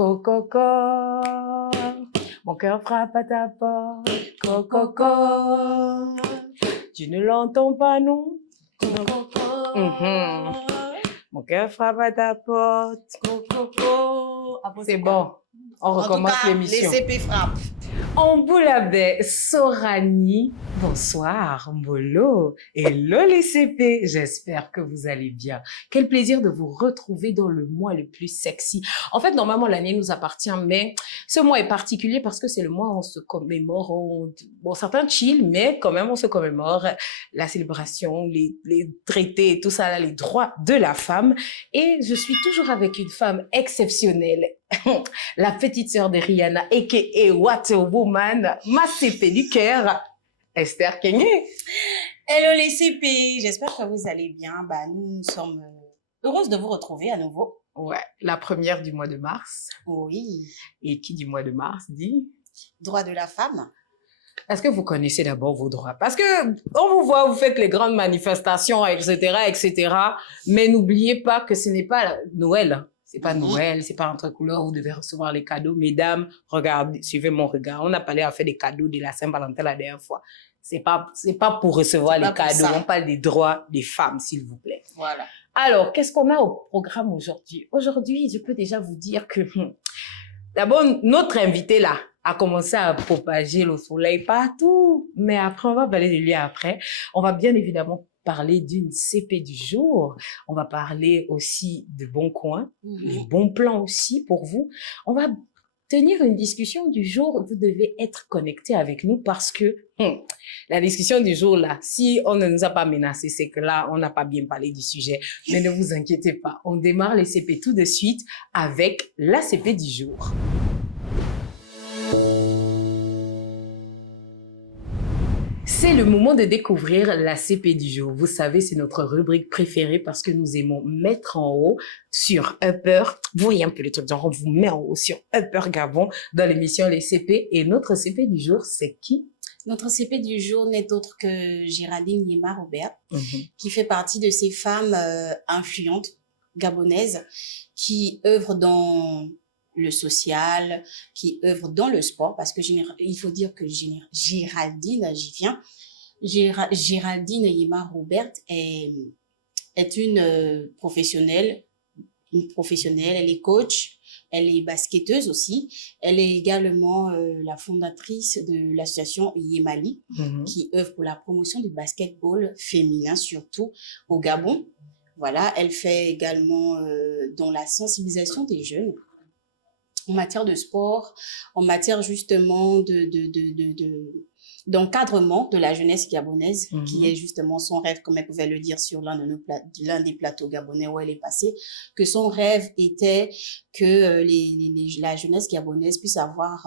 Coco, mon cœur frappe à ta porte. Coco, tu ne l'entends pas, non? Mon cœur frappe à ta porte. C'est bon, on recommence l'émission. Les CP frappent. Amboulabe, Sorani, bonsoir, Mbolo, hello les CP, j'espère que vous allez bien. Quel plaisir de vous retrouver dans le mois le plus sexy. En fait, normalement, l'année nous appartient, mais ce mois est particulier parce que c'est le mois où on se commémore, bon, certains chill, mais quand même, on se commémore la célébration, les traités, tout ça, là, les droits de la femme. Et je suis toujours avec une femme exceptionnelle. La petite sœur de Rihanna, a.k.a. What a Woman, ma CP du cœur, Esther Kenyé. Hello les CP, j'espère que vous allez bien. Nous sommes heureuses de vous retrouver à nouveau. Ouais, la première du mois de mars. Oui. Et qui dit mois de mars dit droit de la femme. Est-ce que vous connaissez d'abord vos droits? Parce que on vous voit, vous faites les grandes manifestations, etc., mais n'oubliez pas que ce n'est pas Noël. C'est pas Noël, c'est pas entre couleurs, vous devez recevoir les cadeaux. Mesdames, regardez, suivez mon regard. On a parlé à faire des cadeaux de la Saint-Valentin la dernière fois. C'est pas pour recevoir les cadeaux. On parle des droits des femmes, s'il vous plaît. Voilà. Alors, qu'est-ce qu'on a au programme aujourd'hui? Aujourd'hui, je peux déjà vous dire que, d'abord, notre invité là a commencé à propager le soleil partout. Mais après, on va parler de lui après. On va bien évidemment parler d'une CP du jour. On va parler aussi de bons coins, de bons plans aussi pour vous. On va tenir une discussion du jour. Vous devez être connecté avec nous parce que la discussion du jour là, si on ne nous a pas menacé, c'est que là, on n'a pas bien parlé du sujet. Mais ne vous inquiétez pas, on démarre les CP tout de suite avec la CP du jour. C'est le moment de découvrir la CP du jour. Vous savez, c'est notre rubrique préférée parce que nous aimons mettre en haut sur Upper. Vous voyez un peu le truc, genre on vous met en haut sur Upper Gabon dans l'émission Les CP. Et notre CP du jour, c'est qui? Notre CP du jour n'est autre que Géraldine Yema-Robert, qui fait partie de ces femmes influentes gabonaises qui œuvrent dans le social, qui œuvre dans le sport, parce que il faut dire que Géraldine, j'y viens, Géraldine Yema-Robert est une professionnelle, elle est coach, elle est basketteuse aussi, elle est également la fondatrice de l'association Yemali, qui œuvre pour la promotion du basketball féminin, surtout au Gabon. Voilà, elle fait également dans la sensibilisation des jeunes, en matière de sport, en matière justement d'encadrement de la jeunesse gabonaise, qui est justement son rêve, comme elle pouvait le dire sur l'un des plateaux gabonais où elle est passée, que son rêve était que la jeunesse gabonaise puisse avoir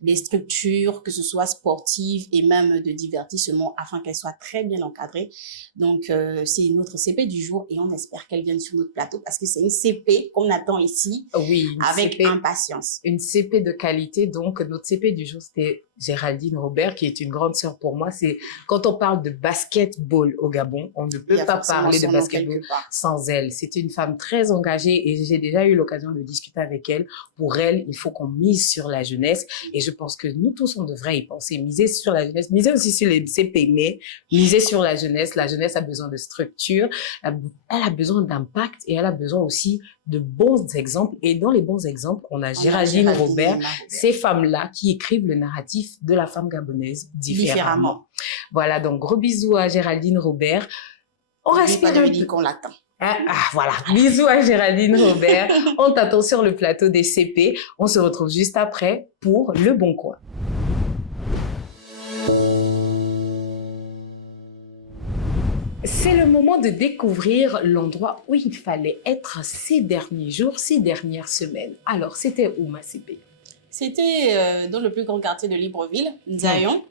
des structures, que ce soit sportives et même de divertissement, afin qu'elle soit très bien encadrée. Donc, c'est notre CP du jour et on espère qu'elle vienne sur notre plateau parce que c'est une CP qu'on attend ici avec impatience. Une CP de qualité. Donc, notre CP du jour, c'était Géraldine Robert, qui est une grande sœur pour moi. C'est quand on parle de basketball au Gabon, on ne peut pas parler de basketball sans elle. C'est une femme très engagée et j'ai déjà eu l'occasion de discuter avec elle. Pour elle, il faut qu'on mise sur la jeunesse et je pense que nous tous, on devrait y penser. Miser sur la jeunesse, miser aussi sur les CP, mais miser sur la jeunesse. La jeunesse a besoin de structure, elle a besoin d'impact et elle a besoin aussi de bons exemples. Et dans les bons exemples, on a Géraldine Robert, ces femmes-là qui écrivent le narratif de la femme gabonaise différemment. Voilà, donc gros bisous à Géraldine Robert. On respire un peu. Qu'on l'attend. Voilà, bisous à Géraldine Robert. On t'attend sur le plateau des CP. On se retrouve juste après pour le bon coin. C'est le moment de découvrir l'endroit où il fallait être ces derniers jours, ces dernières semaines. Alors, c'était où ma CP? C'était dans le plus grand quartier de Libreville, Nzayon.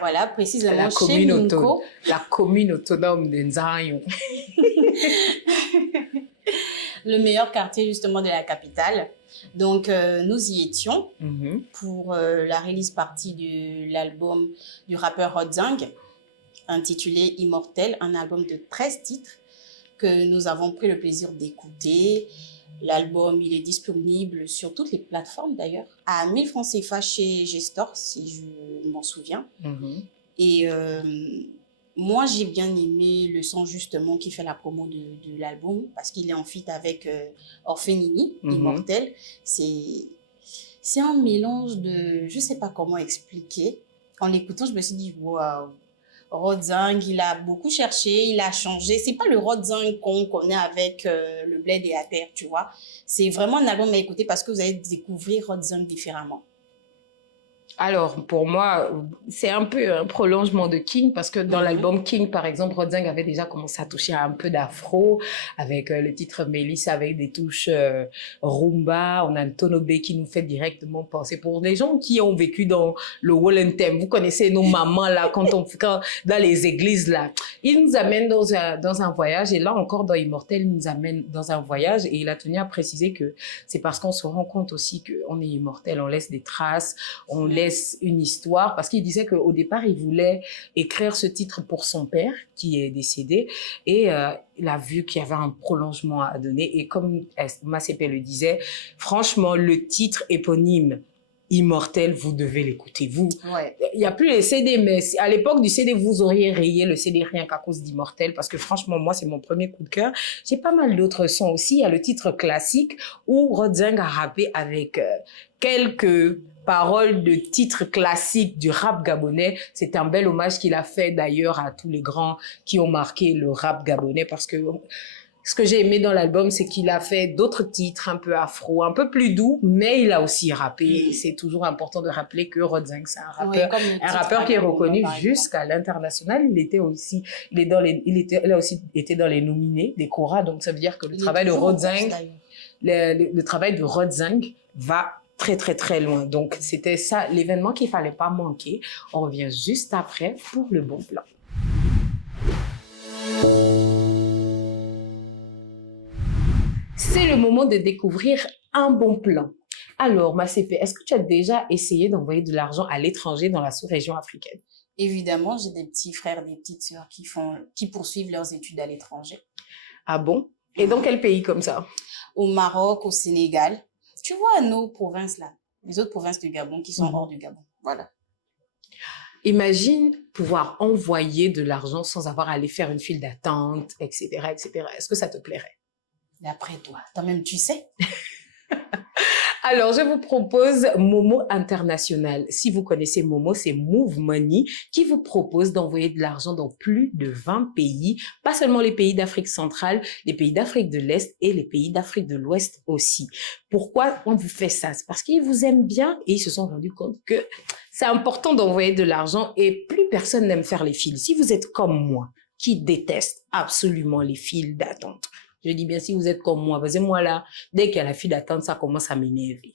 Voilà, précisément chez Minko. La commune autonome de Nzayon. Le meilleur quartier justement de la capitale. Donc, nous y étions pour la release party de l'album du rappeur Rodzang, intitulé Immortel, un album de 13 titres que nous avons pris le plaisir d'écouter. L'album, il est disponible sur toutes les plateformes d'ailleurs, à 1000 francs CFA chez G-Store, si je m'en souviens. Et moi, j'ai bien aimé le son justement qui fait la promo de l'album, parce qu'il est en feat avec Orphénini, Immortel. C'est un mélange de... Je sais pas comment expliquer. En l'écoutant, je me suis dit, waouh, Rodzang, il a beaucoup cherché, il a changé. C'est pas le Rodzang qu'on connaît avec le Bled et à terre, tu vois. C'est vraiment un album à écouter parce que vous allez découvrir Rodzang différemment. Alors, pour moi, c'est un peu un prolongement de King parce que dans l'album King, par exemple, Rodzang avait déjà commencé à toucher à un peu d'afro avec le titre Mélissa avec des touches rumba. On a un Tonobé qui nous fait directement penser pour les gens qui ont vécu dans le Wollentem. Vous connaissez nos mamans là, quand dans les églises là. Il nous amène dans un voyage et là encore dans Immortel, il nous amène dans un voyage et il a tenu à préciser que c'est parce qu'on se rend compte aussi qu'on est immortel, on laisse des traces, on laisse une histoire, parce qu'il disait qu'au départ, il voulait écrire ce titre pour son père, qui est décédé, et il a vu qu'il y avait un prolongement à donner, et comme Massépé le disait, franchement, le titre éponyme, Immortel, vous devez l'écouter. Il n'y a plus les CD, mais à l'époque du CD, vous auriez rayé le CD rien qu'à cause d'Immortel, parce que franchement, moi, c'est mon premier coup de cœur. J'ai pas mal d'autres sons aussi. Il y a le titre classique où Rodzang a rappé avec quelques paroles de titres classiques du rap gabonais. C'est un bel hommage qu'il a fait d'ailleurs à tous les grands qui ont marqué le rap gabonais, parce que ce que j'ai aimé dans l'album, c'est qu'il a fait d'autres titres un peu afro, un peu plus doux, mais il a aussi rappé. C'est toujours important de rappeler que Rodzang, c'est un rappeur qui est reconnu jusqu'à l'international. Il a aussi été dans les nominés des Cora, donc ça veut dire que le travail de Rodzang, le travail de Rodzang va très, très, très loin. Donc, c'était ça, l'événement qu'il fallait pas manquer. On revient juste après pour le bon plan. C'est le moment de découvrir un bon plan. Alors, Massépé, est-ce que tu as déjà essayé d'envoyer de l'argent à l'étranger dans la sous-région africaine? Évidemment, j'ai des petits frères, des petites sœurs qui poursuivent leurs études à l'étranger. Ah bon? Et dans quel pays comme ça? Au Maroc, au Sénégal. Tu vois, nos provinces là, les autres provinces du Gabon qui sont hors du Gabon. Voilà. Imagine pouvoir envoyer de l'argent sans avoir à aller faire une file d'attente, etc., etc. Est-ce que ça te plairait? D'après toi, toi-même tu sais. Alors, je vous propose Momo International. Si vous connaissez Momo, c'est Move Money qui vous propose d'envoyer de l'argent dans plus de 20 pays, pas seulement les pays d'Afrique centrale, les pays d'Afrique de l'Est et les pays d'Afrique de l'Ouest aussi. Pourquoi on vous fait ça? C'est parce qu'ils vous aiment bien et ils se sont rendus compte que c'est important d'envoyer de l'argent et plus personne n'aime faire les files. Si vous êtes comme moi, qui déteste absolument les files d'attente, je dis bien si vous êtes comme moi, parce que moi là, dès qu'il y a la file d'attente, ça commence à m'énerver.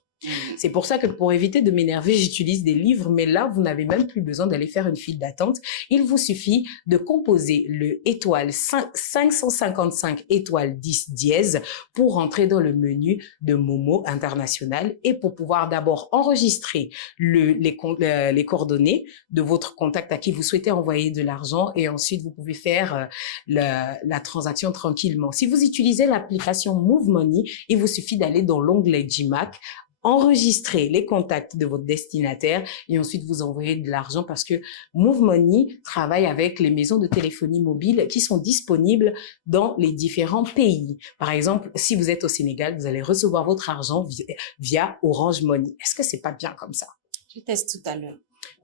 C'est pour ça que pour éviter de m'énerver, j'utilise des livres, mais là, vous n'avez même plus besoin d'aller faire une file d'attente. Il vous suffit de composer le étoile 555 étoile 10 dièse pour rentrer dans le menu de Momo International et pour pouvoir d'abord enregistrer les coordonnées de votre contact à qui vous souhaitez envoyer de l'argent et ensuite vous pouvez faire la transaction tranquillement. Si vous utilisez l'application Move Money, il vous suffit d'aller dans l'onglet GMAC, enregistrer les contacts de votre destinataire et ensuite vous envoyer de l'argent parce que Move Money travaille avec les maisons de téléphonie mobile qui sont disponibles dans les différents pays. Par exemple, si vous êtes au Sénégal, vous allez recevoir votre argent via Orange Money. Est-ce que c'est pas bien comme ça? Je teste tout à l'heure.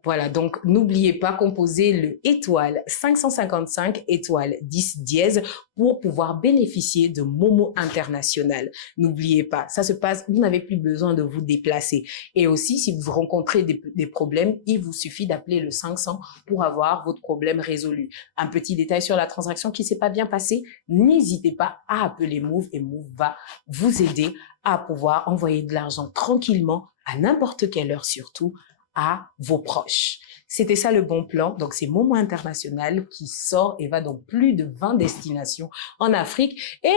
Voilà, donc n'oubliez pas composer le étoile 555 étoile 10 dièse pour pouvoir bénéficier de Momo International. N'oubliez pas, ça se passe, vous n'avez plus besoin de vous déplacer. Et aussi, si vous rencontrez des problèmes, il vous suffit d'appeler le 500 pour avoir votre problème résolu. Un petit détail sur la transaction qui s'est pas bien passée, n'hésitez pas à appeler Move et Move va vous aider à pouvoir envoyer de l'argent tranquillement à n'importe quelle heure surtout, à vos proches. C'était ça le bon plan. Donc, c'est Momo International qui sort et va dans plus de 20 destinations en Afrique. Et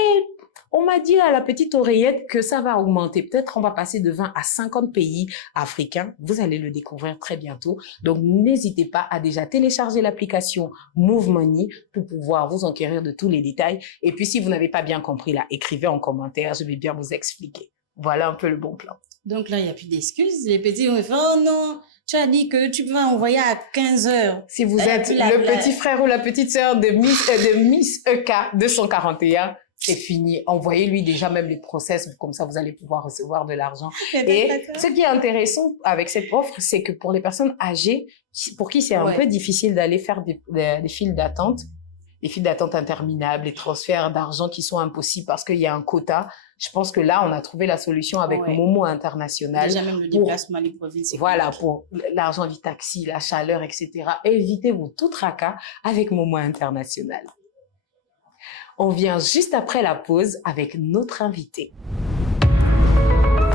on m'a dit à la petite oreillette que ça va augmenter. Peut-être on va passer de 20 à 50 pays africains. Vous allez le découvrir très bientôt. Donc, n'hésitez pas à déjà télécharger l'application Move Money pour pouvoir vous enquérir de tous les détails. Et puis, si vous n'avez pas bien compris, là, écrivez en commentaire. Je vais bien vous expliquer. Voilà un peu le bon plan. Donc là, il n'y a plus d'excuses. Les petits vont faire, oh non, tu as dit que tu peux envoyer à 15 heures. Si vous êtes le petit frère ou la petite sœur de Miss EK 241, c'est fini. Envoyez-lui déjà même les process, comme ça vous allez pouvoir recevoir de l'argent. Et ce qui est intéressant avec cette offre, c'est que pour les personnes âgées, pour qui c'est un peu difficile d'aller faire des files d'attente, les files d'attente interminables, les transferts d'argent qui sont impossibles parce qu'il y a un quota. Je pense que là, on a trouvé la solution avec Momo International. Déjà même le déplacement libreville. Voilà, pour l'argent du taxi, la chaleur, etc. Évitez-vous tout tracas avec Momo International. On vient juste après la pause avec notre invité.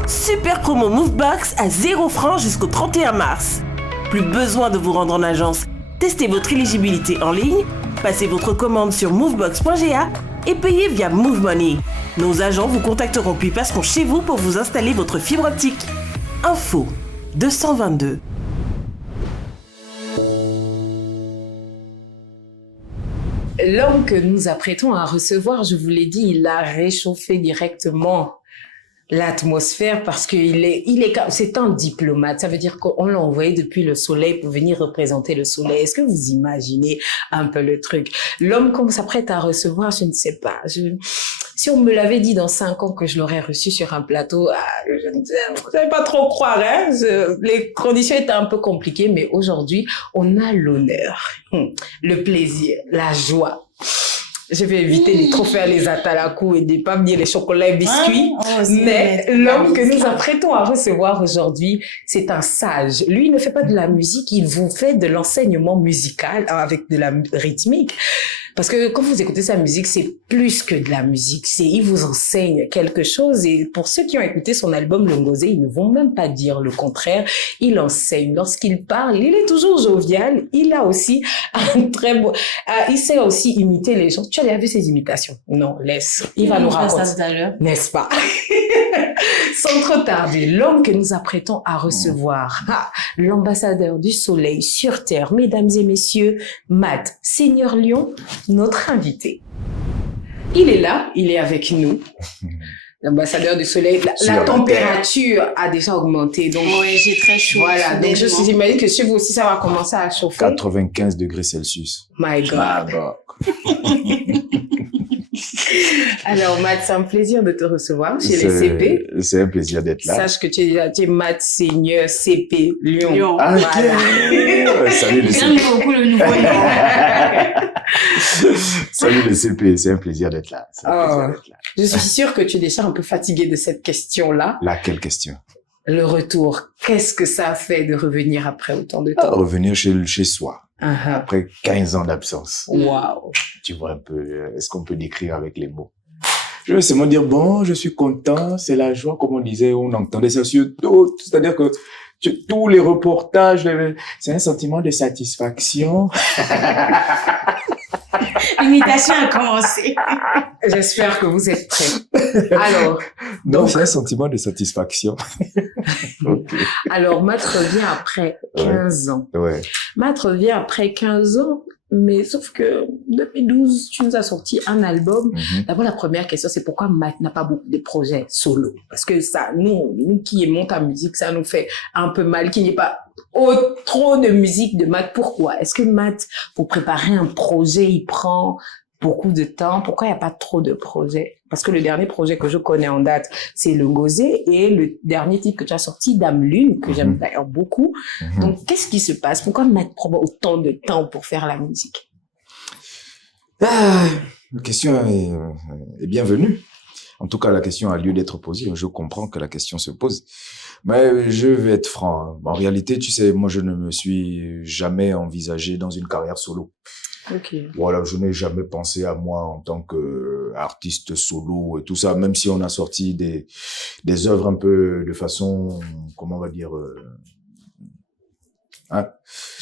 Super promo Movebox à 0 francs jusqu'au 31 mars. Plus besoin de vous rendre en agence. Testez votre éligibilité en ligne, passez votre commande sur movebox.ga et payez via Move Money. Nos agents vous contacteront puis passeront chez vous pour vous installer votre fibre optique. Info 222. L'homme que nous apprêtons à recevoir, je vous l'ai dit, il a réchauffé directement l'atmosphère parce c'est un diplomate. Ça veut dire qu'on l'a envoyé depuis le soleil pour venir représenter le soleil. Est-ce que vous imaginez un peu le truc? L'homme qu'on s'apprête à recevoir, je ne sais pas. Si on me l'avait dit dans 5 ans que je l'aurais reçu sur un plateau, je ne savais pas trop croire, hein. Les conditions étaient un peu compliquées, mais aujourd'hui, on a l'honneur, le plaisir, la joie. Je vais éviter de trop faire les atalakou et de pas bien les chocolats et biscuits. Mais l'homme que nous apprêtons à recevoir aujourd'hui, c'est un sage. Lui, il ne fait pas de la musique, il vous fait de l'enseignement musical avec de la rythmique. Parce que quand vous écoutez sa musique, c'est plus que de la musique. Il vous enseigne quelque chose. Et pour ceux qui ont écouté son album Longosé, ils ne vont même pas dire le contraire. Il enseigne. Lorsqu'il parle, il est toujours jovial. Il a aussi un très beau... il sait aussi imiter les gens. Tu as déjà vu ses imitations? Non, laisse. Il va nous raconter. N'est-ce pas? Sans trop tarder, l'homme que nous apprêtons à recevoir, l'ambassadeur du soleil sur terre, mesdames et messieurs, Matt Seigneur Lion, notre invité. Il est là, il est avec nous. L'ambassadeur du soleil, la température a déjà augmenté. Donc, oui, j'ai très chaud. Voilà, donc j'imagine que chez vous aussi, ça va commencer à chauffer. 95 degrés Celsius. My God. Alors, Matt, c'est un plaisir de te recevoir chez les CP. C'est un plaisir d'être là. Sache que tu es Matt Seigneur CP Lyon. Ah, voilà. Salut les CP. J'aime beaucoup le nouveau nom. Salut les CP, c'est un plaisir d'être là. Je suis sûre que tu es déjà un peu fatigué de cette question-là. Laquelle question? Le retour. Qu'est-ce que ça fait de revenir après autant de temps? Revenir chez soi. Après 15 ans d'absence. Waouh. Tu vois un peu, est-ce qu'on peut décrire avec les mots? Je veux seulement dire, bon, je suis content, c'est la joie, comme on disait, on entendait ça sur tout. C'est-à-dire que tous les reportages, c'est un sentiment de satisfaction. L'imitation a commencé. J'espère que vous êtes prêts. Alors. Non, c'est un sentiment de satisfaction. Okay. Alors, Matt revient après 15 ans. Ouais. Matt revient après 15 ans, mais sauf que 2012, tu nous as sorti un album. D'abord, la première question, c'est pourquoi Matt n'a pas beaucoup de projets solo? Parce que ça, nous qui aimons ta musique, ça nous fait un peu mal qu'il n'y ait pas trop de musique de Matt. Pourquoi? Est-ce que Matt, pour préparer un projet, il prend beaucoup de temps? Pourquoi il n'y a pas trop de projets? Parce que le dernier projet que je connais en date, c'est le Gozé, et le dernier titre que tu as sorti, Dame Lune, que j'aime d'ailleurs beaucoup. Donc, qu'est-ce qui se passe? Pourquoi Matt prend autant de temps pour faire la musique? La question est bienvenue. En tout cas, la question a lieu d'être posée. Je comprends que la question se pose. Mais je vais être franc. En réalité, tu sais, moi, je ne me suis jamais envisagé dans une carrière solo. Okay. Voilà, je n'ai jamais pensé à moi en tant qu'artiste solo et tout ça, même si on a sorti des œuvres un peu de façon, comment on va dire,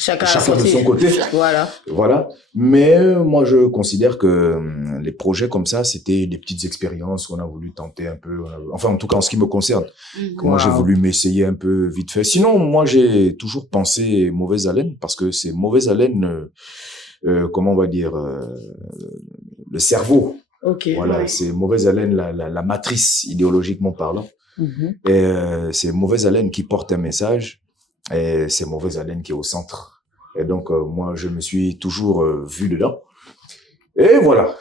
Chacun de son côté. Voilà. Mais moi, je considère que les projets comme ça, c'était des petites expériences qu'on a voulu tenter un peu. Enfin, en tout cas, en ce qui me concerne. Moi, j'ai voulu m'essayer un peu vite fait. Sinon, moi, j'ai toujours pensé mauvaise haleine parce que c'est mauvaise haleine, comment on va dire, le cerveau. Voilà, c'est mauvaise haleine, la matrice, idéologiquement parlant. Et c'est mauvaise haleine qui porte un message et c'est mauvaise haleine qui est au centre. Et donc, moi, je me suis toujours vu dedans. Et voilà.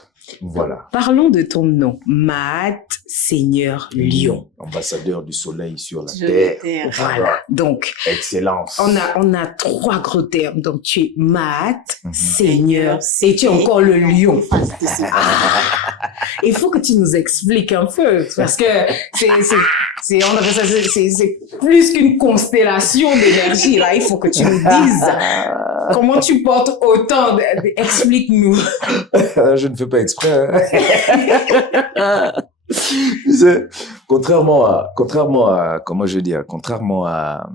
Parlons de ton nom. Mahat Seigneur Lion. Ambassadeur du soleil sur la terre. Voilà. Donc, excellence. On a 3 gros termes. Donc, tu es Mahat Seigneur et tu es encore le lion. Il faut que tu nous expliques un peu parce que c'est plus qu'une constellation d'énergie là. Il faut que tu nous dises comment tu portes autant. Explique-nous. Je ne fais pas exprès. Hein. Tu sais, contrairement à comment je veux dire, contrairement à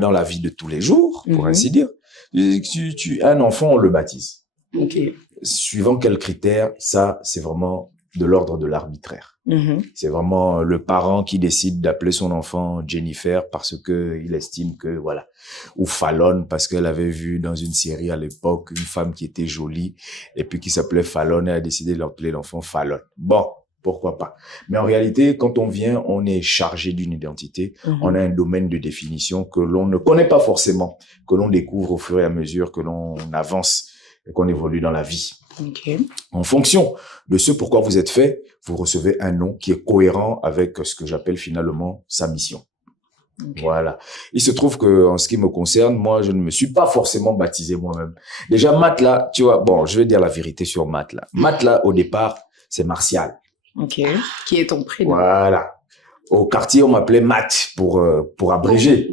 dans la vie de tous les jours, pour ainsi dire, un enfant, on le baptise. Suivant quels critères, ça, c'est vraiment de l'ordre de l'arbitraire. C'est vraiment le parent qui décide d'appeler son enfant Jennifer parce que il estime que, voilà, ou Fallon parce qu'elle avait vu dans une série à l'époque une femme qui était jolie et puis qui s'appelait Fallon et a décidé d'appeler l'enfant Fallon. Bon, pourquoi pas. Mais en réalité, quand on vient, on est chargé d'une identité, on a un domaine de définition que l'on ne connaît pas forcément, que l'on découvre au fur et à mesure que l'on avance et qu'on évolue dans la vie. En fonction de ce pourquoi vous êtes fait, vous recevez un nom qui est cohérent avec ce que j'appelle finalement sa mission. Voilà. Il se trouve que en ce qui me concerne, moi, je ne me suis pas forcément baptisé moi-même. Déjà, Matt là, tu vois, bon, je vais dire la vérité sur Matt là. Matt là, au départ, c'est Martial. Qui est ton prénom? Voilà. Au quartier, on m'appelait Matt pour abréger.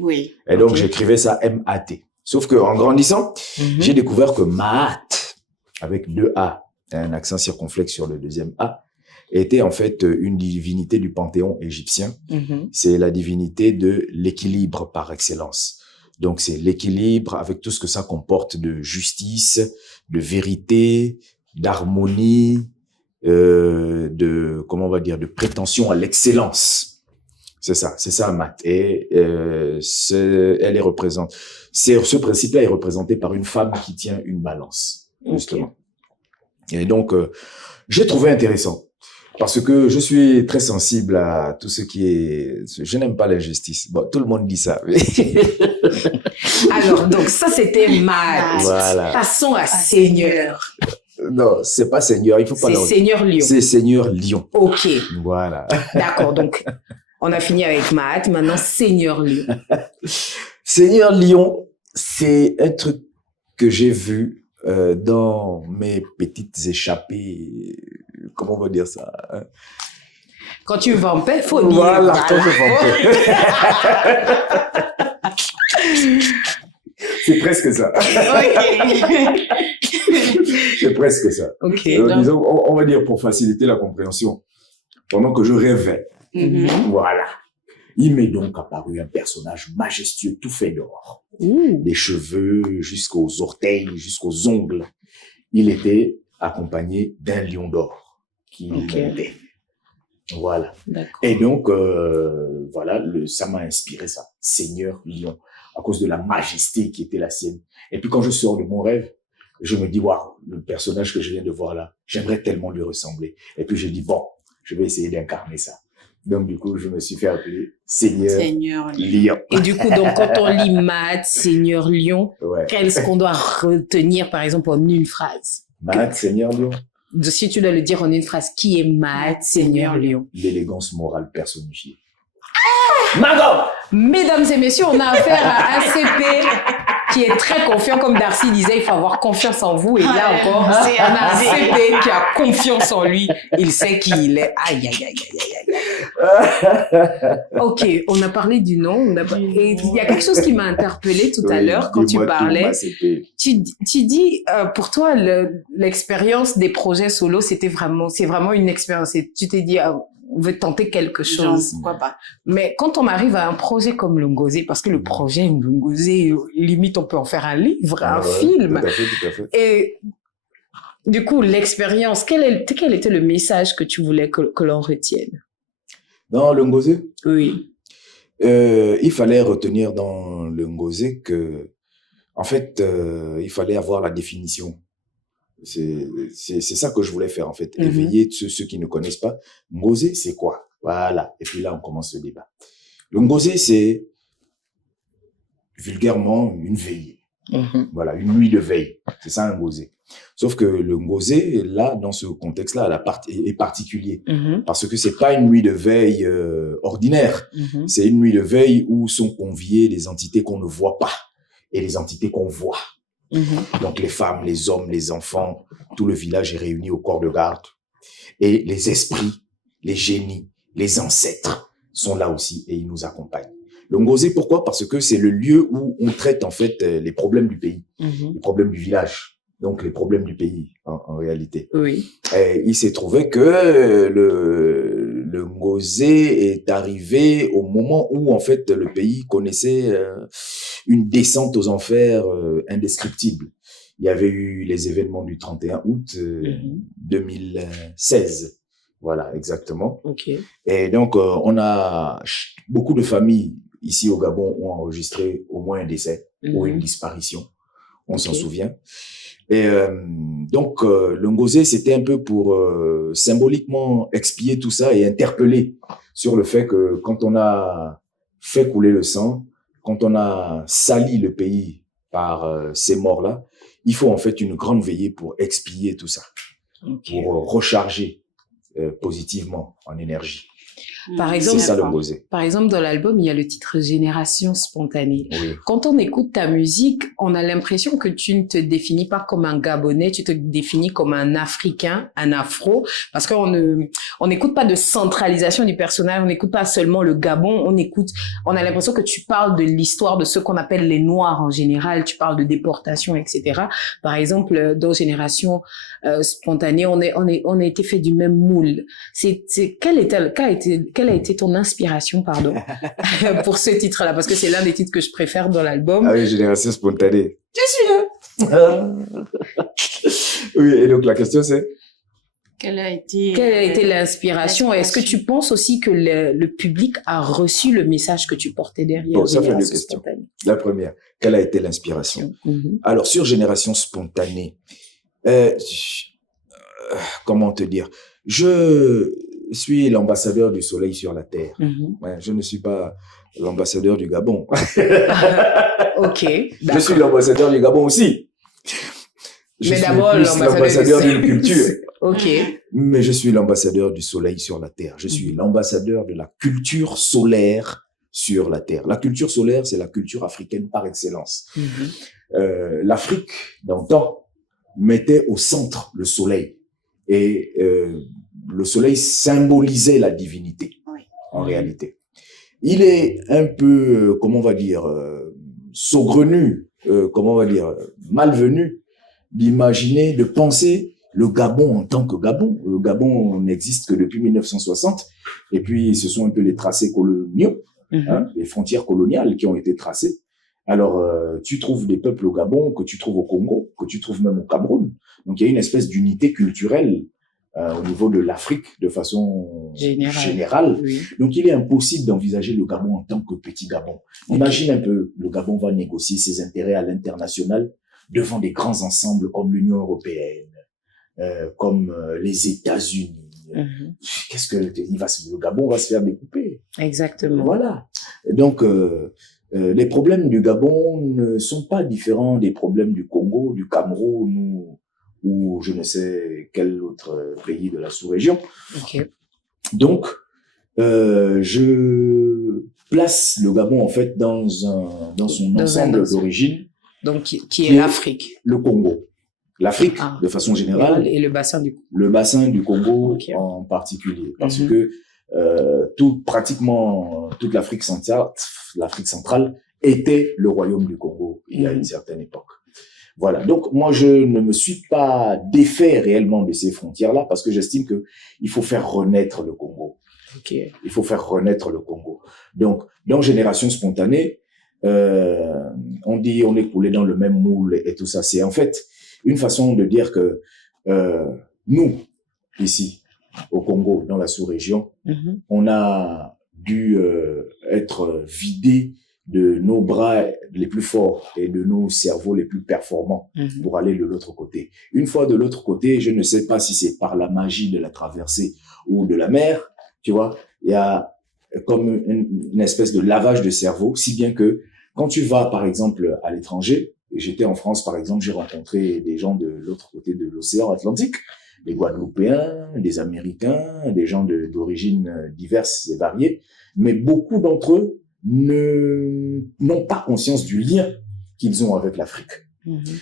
Et donc, j'écrivais ça M-A-T. Sauf que en grandissant, j'ai découvert que Mahat, avec 2 A, un accent circonflexe sur le deuxième A, était en fait une divinité du panthéon égyptien. C'est la divinité de l'équilibre par excellence. Donc, c'est l'équilibre avec tout ce que ça comporte de justice, de vérité, d'harmonie, comment on va dire, de prétention à l'excellence. C'est ça, Matt. Et elle est représentée. Ce principe-là est représenté par une femme qui tient une balance, justement. Et donc, j'ai trouvé intéressant parce que je suis très sensible à tout ce qui est. Je n'aime pas l'injustice. Bon, tout le monde dit ça. Alors, donc ça c'était Matt. Voilà. Passons à Seigneur. Non, c'est pas Seigneur. Il faut pas. C'est Seigneur Lion. C'est Seigneur Lion. Ok. Voilà. D'accord. Donc, on a fini avec Matt. Maintenant, Seigneur Lion. Seigneur Lion, c'est un truc que j'ai vu dans mes petites échappées. Comment on va dire ça, hein? Quand tu vampais, faut dire. Voilà, quand je vampais. C'est presque ça. C'est presque ça. Disons, on va dire pour faciliter la compréhension, pendant que je rêvais, voilà, il m'est donc apparu un personnage majestueux, tout fait d'or. Des cheveux jusqu'aux orteils, jusqu'aux ongles. Il était accompagné d'un lion d'or qui l'était. Voilà. Et donc, voilà, ça m'a inspiré ça. Seigneur Lion, à cause de la majesté qui était la sienne. Et puis quand je sors de mon rêve, je me dis, waouh, le personnage que je viens de voir là, j'aimerais tellement lui ressembler. Et puis je dis, bon, je vais essayer d'incarner ça. Donc du coup, je me suis fait appeler Seigneur Lion. Et du coup, donc quand on lit Mahat, Seigneur Lion, qu'est-ce qu'on doit retenir par exemple en une phrase? Mahat, Seigneur Lion. Si tu dois le dire en une phrase, qui est Mahat, Seigneur Lion? L'élégance morale personnifiée. Margot! Mesdames et messieurs, on a affaire à un CP qui est très confiant. Comme Darcy disait, il faut avoir confiance en vous. Et là encore, c'est un CP qui a confiance en lui. Il sait qui il est. Aïe, aïe, aïe, aïe, aïe. Ok, on a parlé du nom. Et il y a quelque chose qui m'a interpellée tout à l'heure quand tu parlais. Tu dis, pour toi, l'expérience des projets solo, c'est vraiment une expérience. Et tu t'es dit, on veut tenter quelque Genre, chose. pourquoi pas. Mais quand on arrive à un projet comme le Ngosé, parce que le projet Ngosé, limite, on peut en faire un livre, un film. Tout à fait. Et du coup, l'expérience, quel était le message que tu voulais que l'on retienne? Dans le Ngosé? Oui. Il fallait retenir dans le Ngosé que, en fait, il fallait avoir la définition. C'est ça que je voulais faire, en fait. Éveiller ceux qui ne connaissent pas. Ngosé, c'est quoi? Voilà. Et puis là, on commence le débat. Le Ngosé, c'est vulgairement une veillée. Voilà, une nuit de veille. C'est ça un Ngosé. Sauf que le Ngosé, là, dans ce contexte-là, est particulier. Parce que c'est pas une nuit de veille ordinaire. C'est une nuit de veille où sont conviées les entités qu'on ne voit pas et les entités qu'on voit. Donc les femmes, les hommes, les enfants, tout le village est réuni au corps de garde. Et les esprits, les génies, les ancêtres sont là aussi et ils nous accompagnent. Le Ngosé, pourquoi? Parce que c'est le lieu où on traite en fait les problèmes du pays, les problèmes du village, donc les problèmes du pays en réalité. Oui. Et il s'est trouvé que le Ngosé est arrivé au moment où en fait le pays connaissait une descente aux enfers indescriptible. Il y avait eu les événements du 31 août 2016. Voilà, exactement. Okay. Et donc, on a beaucoup de familles ici au Gabon ont enregistré au moins un décès ou une disparition. On s'en souvient. Et donc, le Ngosé, c'était un peu pour symboliquement expier tout ça et interpeller sur le fait que quand on a fait couler le sang, quand on a sali le pays par ces morts-là, il faut en fait une grande veillée pour expier tout ça, pour recharger positivement en énergie. Par exemple, c'est ça le Ngosé. Par exemple, dans l'album, il y a le titre Génération spontanée. Oui. Quand on écoute ta musique, on a l'impression que tu ne te définis pas comme un Gabonais, tu te définis comme un Africain, un Afro, parce qu'on n'écoute pas de centralisation du personnage, on n'écoute pas seulement le Gabon, on a l'impression que tu parles de l'histoire de ceux qu'on appelle les Noirs en général, tu parles de déportation, etc. Par exemple, dans Génération spontanée, on a été fait du même moule. Quelle a été ton inspiration, pardon, pour ce titre-là? Parce que c'est l'un des titres que je préfère dans l'album. Ah oui, Génération spontanée. Je suis là. Oui, et donc la question c'est? Quelle a été l'inspiration? Est-ce que tu penses aussi que le public a reçu le message que tu portais derrière? Bon, ça fait deux questions. La première, quelle a été l'inspiration? Alors, sur Génération spontanée, comment te dire? Je suis l'ambassadeur du soleil sur la terre. Ouais, je ne suis pas l'ambassadeur du Gabon. Ok, je suis l'ambassadeur du Gabon aussi. Je suis l'ambassadeur d'une culture. Ok. Mais je suis l'ambassadeur du soleil sur la terre. Je suis l'ambassadeur de la culture solaire sur la terre. La culture solaire, c'est la culture africaine par excellence. L'Afrique, d'antan, mettait au centre le soleil. Et le soleil symbolisait la divinité, en réalité. Il est un peu, comment on va dire, saugrenu, comment on va dire, malvenu d'imaginer, de penser le Gabon en tant que Gabon. Le Gabon n'existe que depuis 1960. Et puis, ce sont un peu les tracés coloniaux, les frontières coloniales qui ont été tracées. Alors, tu trouves des peuples au Gabon que tu trouves au Congo, que tu trouves même au Cameroun. Donc, il y a une espèce d'unité culturelle au niveau de l'Afrique de façon générale. Oui. Donc, il est impossible d'envisager le Gabon en tant que petit Gabon. Imagine un peu, le Gabon va négocier ses intérêts à l'international devant des grands ensembles comme l'Union européenne, comme les États-Unis. Qu'est-ce que le Gabon va se faire découper? Exactement. Voilà. Et donc, les problèmes du Gabon ne sont pas différents des problèmes du Congo, du Cameroun ou je ne sais quel autre pays de la sous-région. Okay. Donc, je place le Gabon en fait dans son ensemble d'origine. Donc, qui est l'Afrique. Le Congo. L'Afrique, de façon générale. Et le bassin du Congo. Le bassin du Congo en particulier. Parce que pratiquement toute l'Afrique centrale était le royaume du Congo il y a une certaine époque. Voilà. Donc, moi, je ne me suis pas défait réellement de ces frontières-là parce que j'estime qu'il faut faire renaître le Congo. Okay. Il faut faire renaître le Congo. Donc, dans Génération Spontanée, on dit on est coulé dans le même moule et tout ça. C'est en fait une façon de dire que nous, ici, au Congo, dans la sous-région, on a dû être vidés de nos bras les plus forts et de nos cerveaux les plus performants pour aller de l'autre côté. Une fois de l'autre côté, je ne sais pas si c'est par la magie de la traversée ou de la mer, tu vois, il y a comme une espèce de lavage de cerveau, si bien que quand tu vas, par exemple, à l'étranger, j'étais en France, par exemple, j'ai rencontré des gens de l'autre côté de l'océan Atlantique, des Guadeloupéens, des Américains, des gens d'origines diverses et variées, mais beaucoup d'entre eux n'ont pas conscience du lien qu'ils ont avec l'Afrique.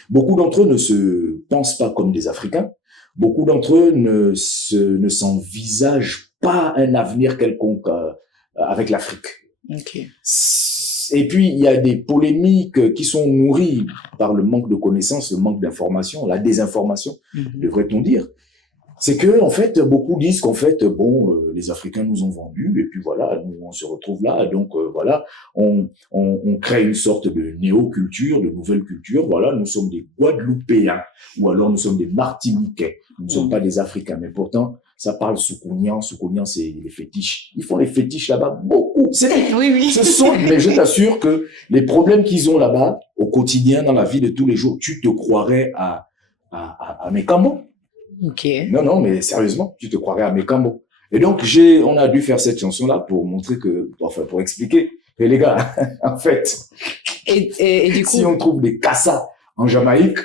Beaucoup d'entre eux ne se pensent pas comme des Africains. Beaucoup d'entre eux ne s'envisagent pas un avenir quelconque avec l'Afrique. Okay. Et puis, il y a des polémiques qui sont nourries par le manque de connaissances, le manque d'information, la désinformation, devrait-on dire. C'est que, en fait, beaucoup disent qu'en fait, bon, les Africains nous ont vendus, et puis voilà, nous, on se retrouve là, donc voilà, on crée une sorte de néo-culture, de nouvelle culture, voilà, nous sommes des Guadeloupéens, ou alors nous sommes des Martiniquais, nous ne sommes pas des Africains, mais pourtant, ça parle Soukounian, c'est les fétiches. Ils font les fétiches là-bas, beaucoup. Oui. Ce sont, mais je t'assure que les problèmes qu'ils ont là-bas, au quotidien, dans la vie de tous les jours, tu te croirais à Mékambo. Ok. Non, mais sérieusement, tu te croirais à Mékambo. Et donc, on a dû faire cette chanson-là pour montrer pour expliquer que les gars, en fait, et du coup, si on trouve des Kassa en Jamaïque,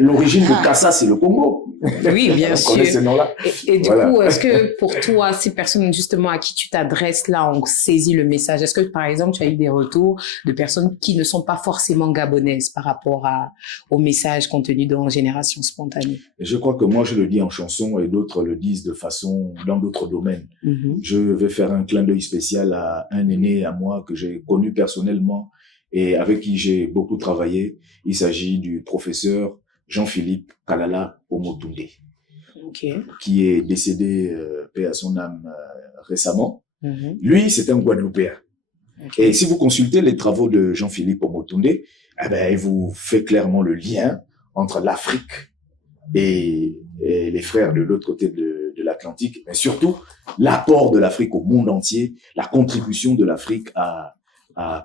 l'origine de Kassa, c'est le Congo. Oui, bien sûr. On connaît ce nom-là. Et du coup, est-ce que pour toi, ces personnes justement à qui tu t'adresses là ont saisi le message? Est-ce que, par exemple, tu as eu des retours de personnes qui ne sont pas forcément gabonaises par rapport au message contenu dans Génération Spontanée? Je crois que moi, je le dis en chanson et d'autres le disent dans d'autres domaines. Je vais faire un clin d'œil spécial à un aîné à moi que j'ai connu personnellement et avec qui j'ai beaucoup travaillé. Il s'agit du professeur Jean-Philippe Kalala Omotunde, qui est décédé, paix à son âme, récemment. Lui, c'est un Guadeloupéen. Et si vous consultez les travaux de Jean-Philippe Omotunde, il vous fait clairement le lien entre l'Afrique et les frères de l'autre côté de l'Atlantique, mais surtout l'apport de l'Afrique au monde entier, la contribution de l'Afrique à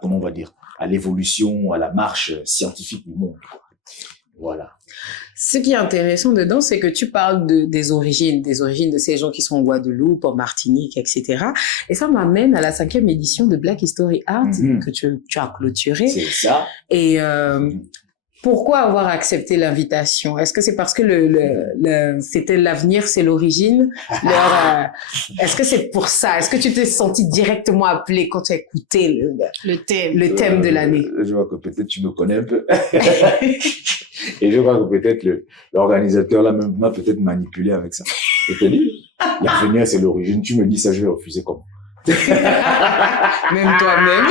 comment on va dire, à l'évolution, à la marche scientifique du monde. Voilà. Ce qui est intéressant dedans, c'est que tu parles des origines de ces gens qui sont en Guadeloupe, en Martinique, etc. Et ça m'amène à la 5e édition de Black History Art que tu as clôturée. C'est ça. Et pourquoi avoir accepté l'invitation? Est-ce que c'est parce que c'était l'avenir, c'est l'origine? Est-ce que c'est pour ça? Est-ce que tu t'es senti directement appelé quand tu as écouté le thème de l'année? Je vois que peut-être tu me connais un peu. Et je crois que peut-être l'organisateur là m'a peut-être manipulé avec ça. Je te dis, l'avenir, c'est l'origine. Tu me dis ça, je vais refuser comment? Même toi-même.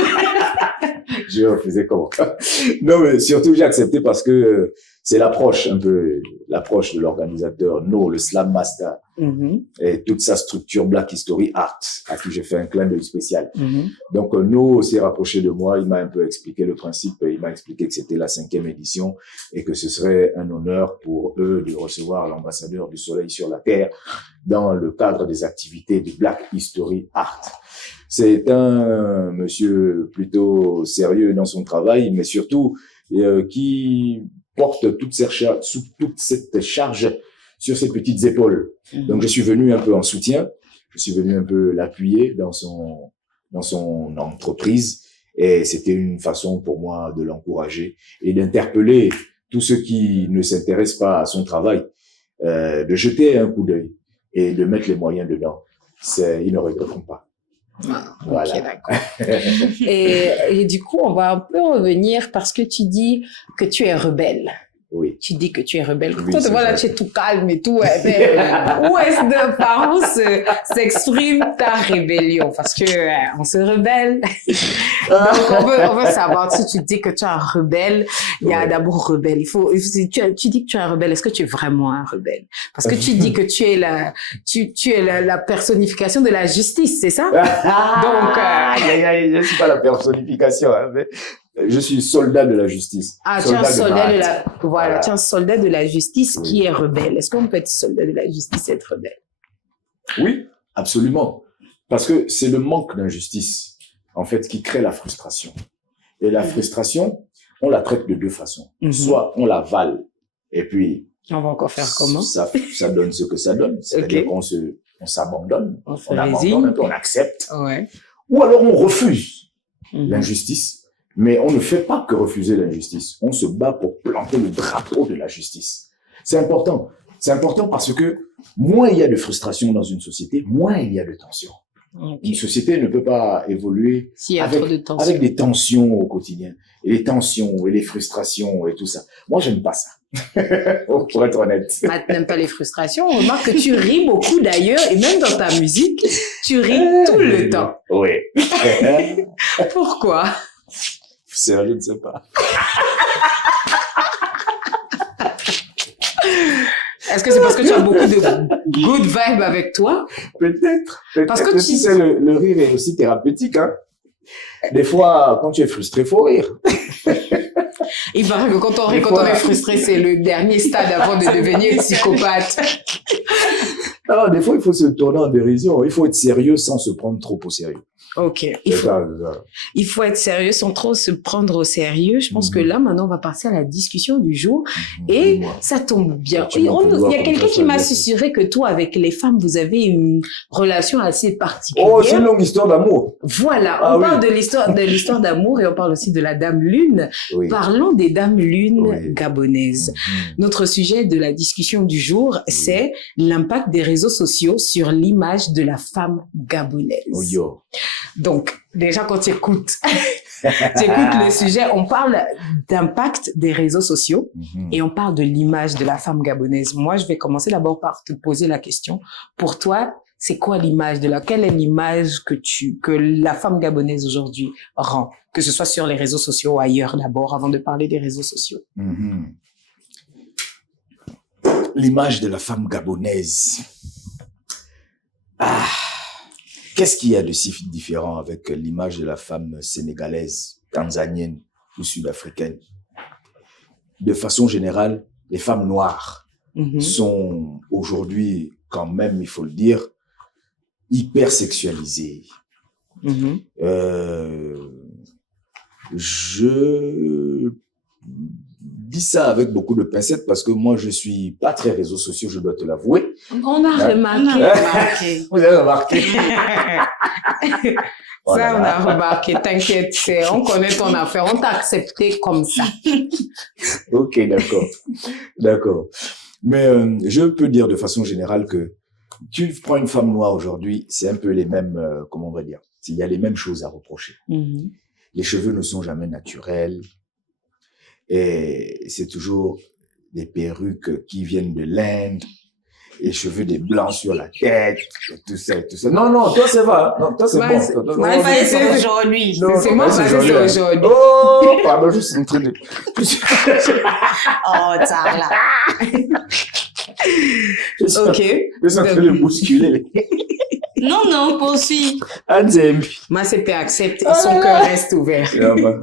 Je vais refuser comment? Non, mais surtout, j'ai accepté parce que c'est l'approche de l'organisateur, le Slam Master, et toute sa structure Black History Art, à qui j'ai fait un clin d'œil spécial. Donc, s'est rapproché de moi, il m'a un peu expliqué le principe, il m'a expliqué que c'était la 5e édition et que ce serait un honneur pour eux de recevoir l'ambassadeur du soleil sur la terre dans le cadre des activités du Black History Art. C'est un monsieur plutôt sérieux dans son travail, mais surtout qui porte toute cette charge sur ses petites épaules. Donc, je suis venu un peu en soutien, je suis venu un peu l'appuyer dans son entreprise, et c'était une façon pour moi de l'encourager et d'interpeller tous ceux qui ne s'intéressent pas à son travail, de jeter un coup d'œil et de mettre les moyens dedans. Ils ne regretteront pas. Voilà. Ok, d'accord. et du coup, on va un peu revenir parce que tu dis que tu es rebelle. Oui. Tu dis que tu es rebelle. Quand Oui, on te c'est voit là, vrai. tu es tout calme et tout. Ouais, mais, où est-ce de par où s'exprime ta rébellion? Parce que on se rebelle. Donc, on veut savoir, si tu dis que tu es un rebelle, il y a d'abord rebelle. Tu dis que tu es un rebelle. Est-ce que tu es vraiment un rebelle? Parce que tu dis que tu es la personnification de la justice, c'est ça? Donc, je ne suis pas la personnification, hein, mais je suis soldat de la justice. tu es un soldat de Marat. voilà, tu es un soldat de la justice qui est rebelle. Est-ce qu'on peut être soldat de la justice et être rebelle? Oui, absolument. Parce que c'est le manque d'injustice, en fait, qui crée la frustration. Et la frustration, on la traite de deux façons. Soit on l'avale, et puis... On va encore faire comment? Ça donne ce que ça donne. C'est-à-dire qu'on s'abandonne, on résigne, un peu, on accepte. Ouais. Ou alors on refuse l'injustice. Mais on ne fait pas que refuser l'injustice. On se bat pour planter le drapeau de la justice. C'est important. C'est important parce que moins il y a de frustration dans une société, moins il y a de tension. Une société ne peut pas évoluer avec des tensions au quotidien. Et les tensions et les frustrations et tout ça. Moi, j'aime pas ça. Pour être honnête. Tu n'aimes pas les frustrations. On remarque que tu ris beaucoup d'ailleurs. Et même dans ta musique, tu ris tout le temps. Oui. Pourquoi? Je ne sais pas. Est-ce que c'est parce que tu as beaucoup de good vibes avec toi? Peut-être. Parce que tu sais, le rire est aussi thérapeutique. Hein? Des fois, quand tu es frustré, il faut rire. Il paraît que quand on rit, quand on est frustré, c'est le dernier stade avant de devenir psychopathe. Alors, des fois, il faut se tourner en dérision. Il faut être sérieux sans se prendre trop au sérieux. Ok. Il faut être sérieux sans trop se prendre au sérieux. Je pense que là, maintenant, on va passer à la discussion du jour. Et ça tombe bien. Il y a quelqu'un qui m'a susurré que toi, avec les femmes, vous avez une relation assez particulière. Oh, c'est une longue histoire d'amour. Voilà. On parle de l'histoire d'amour et on parle aussi de la Dame Lune. Oui. Parlons des Dames Lunes gabonaises. Notre sujet de la discussion du jour, c'est l'impact des réseaux sociaux sur l'image de la femme gabonaise. Oh, yo. Donc, déjà, quand tu écoutes le sujet, on parle d'impact des réseaux sociaux et on parle de l'image de la femme gabonaise. Moi, je vais commencer d'abord par te poser la question. Pour toi, c'est quoi l'image quelle est l'image que la femme gabonaise aujourd'hui rend? Que ce soit sur les réseaux sociaux ou ailleurs d'abord, avant de parler des réseaux sociaux. L'image de la femme gabonaise. Qu'est-ce qu'il y a de si différent avec l'image de la femme sénégalaise, tanzanienne ou sud-africaine? De façon générale, les femmes noires sont aujourd'hui, quand même, il faut le dire, hyper sexualisées. Je dis ça avec beaucoup de pincettes parce que moi, je suis pas très réseaux sociaux, je dois te l'avouer. On a remarqué. Vous avez remarqué? On a remarqué. T'inquiète, on connaît ton affaire. On t'a accepté comme ça. Ok, d'accord. Mais je peux dire de façon générale que tu prends une femme noire aujourd'hui, c'est un peu les mêmes, comment on va dire, il y a les mêmes choses à reprocher. Les cheveux ne sont jamais naturels. Et c'est toujours des perruques qui viennent de l'Inde, les cheveux des blancs sur la tête, et tout ça. Non, toi c'est va. Non, toi c'est bon. C'est aujourd'hui. C'est moi, c'est aujourd'hui. Oh, pardon, je suis en train de... Oh, ça là. Je suis en train de bousculer. Non, poursuis. Moi, c'est pas accepte et son cœur reste ouvert.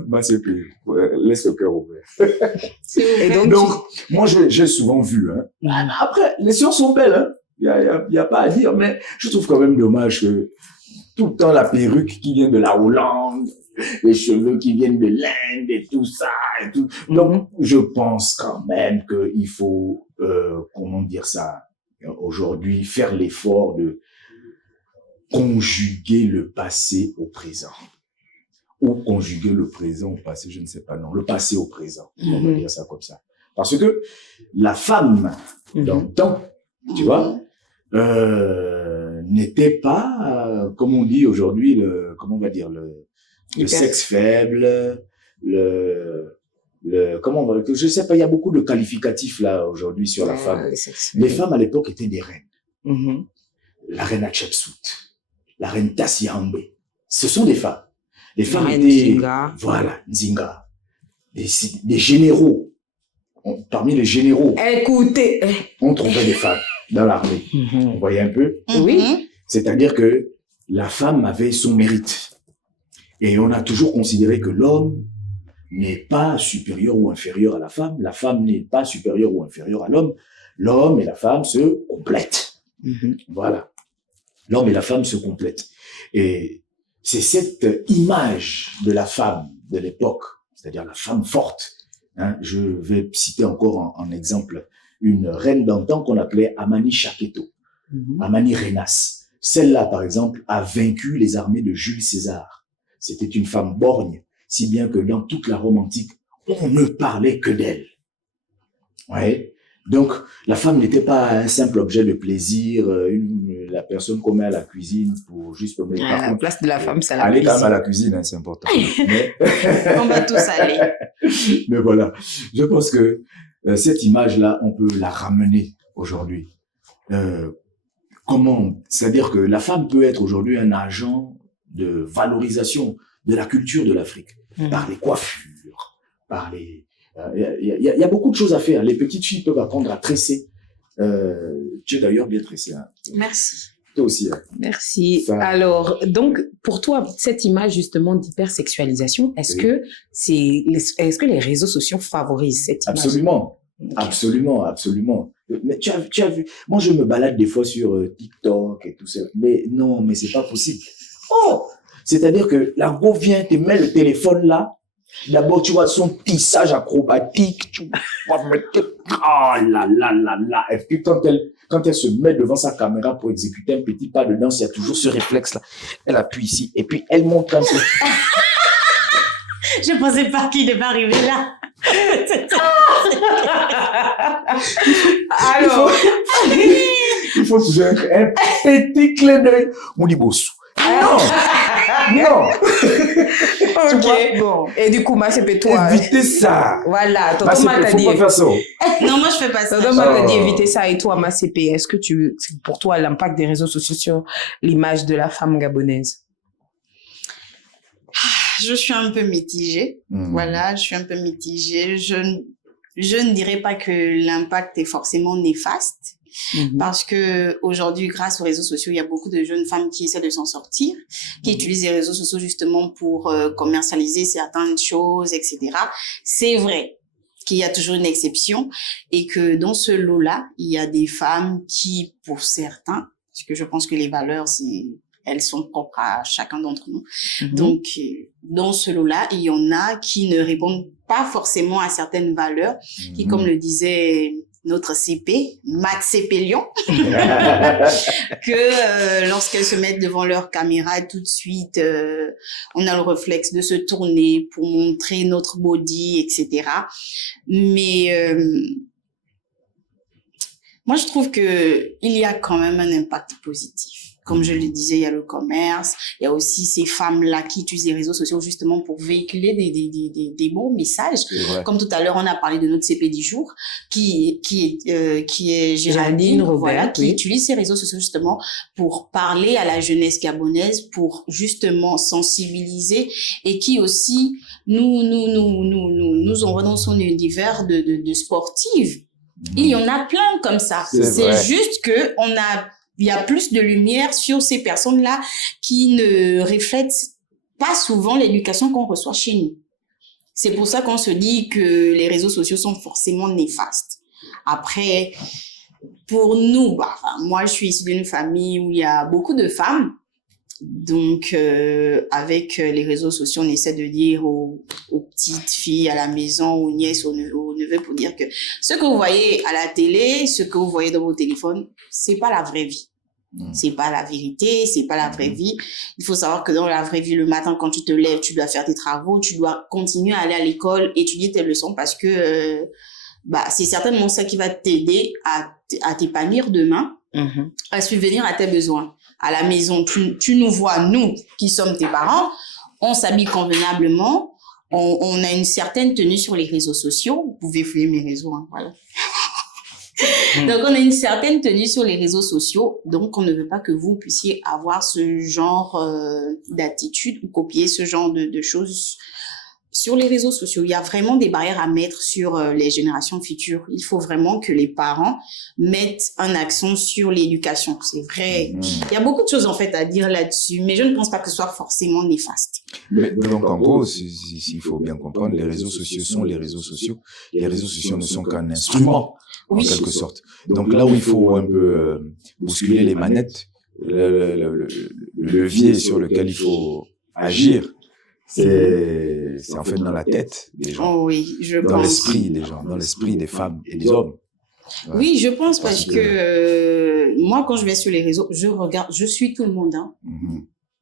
Moi, c'est plus. Laisse le cœur ouvert. Et donc moi, j'ai souvent vu. Hein. Après, les sœurs sont belles. Hein. Il y a pas à dire, mais je trouve quand même dommage que tout le temps la perruque qui vient de la Hollande, les cheveux qui viennent de l'Inde et tout ça. Et tout. Donc, je pense quand même qu'il faut, comment dire ça, aujourd'hui, faire l'effort de conjuguer le passé au présent. Ou conjuguer le présent au passé, je ne sais pas, non. Le passé au présent, on va dire ça comme ça. Parce que la femme, dans le temps, tu vois, n'était pas, comme on dit aujourd'hui, comment on va dire, le sexe faible, comment on va, je sais pas, il y a beaucoup de qualificatifs là aujourd'hui sur la femme. Les femmes à l'époque étaient des reines. La reine Hatshepsut, la reine Tasiambe. Ce sont des femmes. Les femmes étaient, voilà, Nzinga. Des généraux. Parmi les généraux. Écoutez. On trouvait des femmes dans l'armée. On voyait un peu? Oui. C'est-à-dire que la femme avait son mérite. Et on a toujours considéré que l'homme n'est pas supérieur ou inférieur à la femme n'est pas supérieure ou inférieure à l'homme. L'homme et la femme se complètent. Voilà. L'homme et la femme se complètent. Et c'est cette image de la femme de l'époque, c'est-à-dire la femme forte. Hein, je vais citer encore en exemple une reine d'antan qu'on appelait Amani Shaketo, Amani Renas. Celle-là, par exemple, a vaincu les armées de Jules César. C'était une femme borgne, si bien que dans toute la Rome antique, on ne parlait que d'elle. Ouais. Donc, la femme n'était pas un simple objet de plaisir, la personne qu'on met à la cuisine pour juste... La place de la femme, c'est la cuisine. Aller quand même à la cuisine, hein, c'est important. Mais... on va tous aller. Mais voilà, je pense que cette image-là, on peut la ramener aujourd'hui. Comment? C'est-à-dire que la femme peut être aujourd'hui un agent de valorisation de la culture de l'Afrique, par les coiffures, par les... Il y a beaucoup de choses à faire. Les petites filles peuvent apprendre à tresser. Tu es d'ailleurs bien tressée. Hein. Merci. Toi aussi. Hein. Merci. Alors, donc, pour toi, cette image justement d'hypersexualisation, est-ce que les réseaux sociaux favorisent cette image? Absolument. Okay. Absolument, absolument. Mais tu as vu, moi je me balade des fois sur TikTok et tout ça. Mais non, mais c'est pas possible. Oh! C'est-à-dire que la go vient, te met le téléphone là. D'abord, tu vois son tissage acrobatique, tu vas mettre, oh là là là là. Et puis quand elle se met devant sa caméra pour exécuter un petit pas de danse, il y a toujours ce réflexe là. Elle appuie ici et puis elle monte un peu. Je pensais pas qu'il devait arriver là. Alors, il faut toujours un petit clin d'œil. On dit bossou. Non. Ok, bon. Et du coup, c'est toi. Évitez ça. Voilà. Tonton Mata dit. Faut pas faire ça. Non, moi, je fais pas ça. Tonton Mata dit éviter ça. Et toi, Massépé, est-ce que pour toi, l'impact des réseaux sociaux sur l'image de la femme gabonaise? Je suis un peu mitigée. Voilà, je suis un peu mitigée. Je ne dirais pas que l'impact est forcément néfaste. Parce que aujourd'hui, grâce aux réseaux sociaux, il y a beaucoup de jeunes femmes qui essaient de s'en sortir, qui utilisent les réseaux sociaux justement pour commercialiser certaines choses, etc. C'est vrai qu'il y a toujours une exception et que dans ce lot-là, il y a des femmes qui, pour certains, parce que je pense que les valeurs, elles sont propres à chacun d'entre nous. Donc, dans ce lot-là, il y en a qui ne répondent pas forcément à certaines valeurs, qui, comme le disait notre CP, Matt CP Lyon, que lorsqu'elles se mettent devant leur caméra, tout de suite, on a le réflexe de se tourner pour montrer notre body, etc. Mais moi, je trouve que il y a quand même un impact positif. Comme je le disais, il y a le commerce, il y a aussi ces femmes-là qui utilisent les réseaux sociaux justement pour véhiculer des bons messages. Comme tout à l'heure, on a parlé de notre CP du jour, qui est Géraldine Robert, voilà, qui utilise ces réseaux sociaux justement pour parler à la jeunesse gabonaise, pour justement sensibiliser et qui aussi nous envoie dans son univers de sportive. Il y en a plein comme ça. C'est juste que il y a plus de lumière sur ces personnes-là qui ne reflètent pas souvent l'éducation qu'on reçoit chez nous. C'est pour ça qu'on se dit que les réseaux sociaux sont forcément néfastes. Après, pour nous, moi, je suis issue d'une famille où il y a beaucoup de femmes. Donc, avec les réseaux sociaux, on essaie de dire aux petites filles à la maison, aux nièces, aux neveux, pour dire que ce que vous voyez à la télé, ce que vous voyez dans vos téléphones, c'est pas la vraie vie. C'est pas la vérité, c'est pas la vraie vie. Il faut savoir que dans la vraie vie, le matin, quand tu te lèves, tu dois faire tes travaux, tu dois continuer à aller à l'école, étudier tes leçons parce que, c'est certainement ça qui va t'aider à t'épanouir demain, à subvenir à tes besoins. À la maison, tu nous vois, nous, qui sommes tes parents, on s'habille convenablement, on a une certaine tenue sur les réseaux sociaux. Vous pouvez fouiller mes réseaux, hein, voilà. Donc, on a une certaine tenue sur les réseaux sociaux. Donc, on ne veut pas que vous puissiez avoir ce genre d'attitude ou copier ce genre de choses sur les réseaux sociaux. Il y a vraiment des barrières à mettre sur les générations futures. Il faut vraiment que les parents mettent un accent sur l'éducation. C'est vrai. Il y a beaucoup de choses, en fait, à dire là-dessus, mais je ne pense pas que ce soit forcément néfaste. Mais donc, en gros, s'il faut bien comprendre, les réseaux sociaux sont les réseaux sociaux. Les réseaux sociaux ne sont qu'un instrument, en quelque sorte. Donc, là où il faut un peu bousculer les manettes, le levier sur lequel il faut agir, c'est en fait dans la tête des gens. Oh oui, je pense. Dans l'esprit des gens, dans l'esprit des femmes et des hommes. Ouais. Oui, je pense parce que moi, quand je vais sur les réseaux, je regarde, je suis tout le monde. Hein.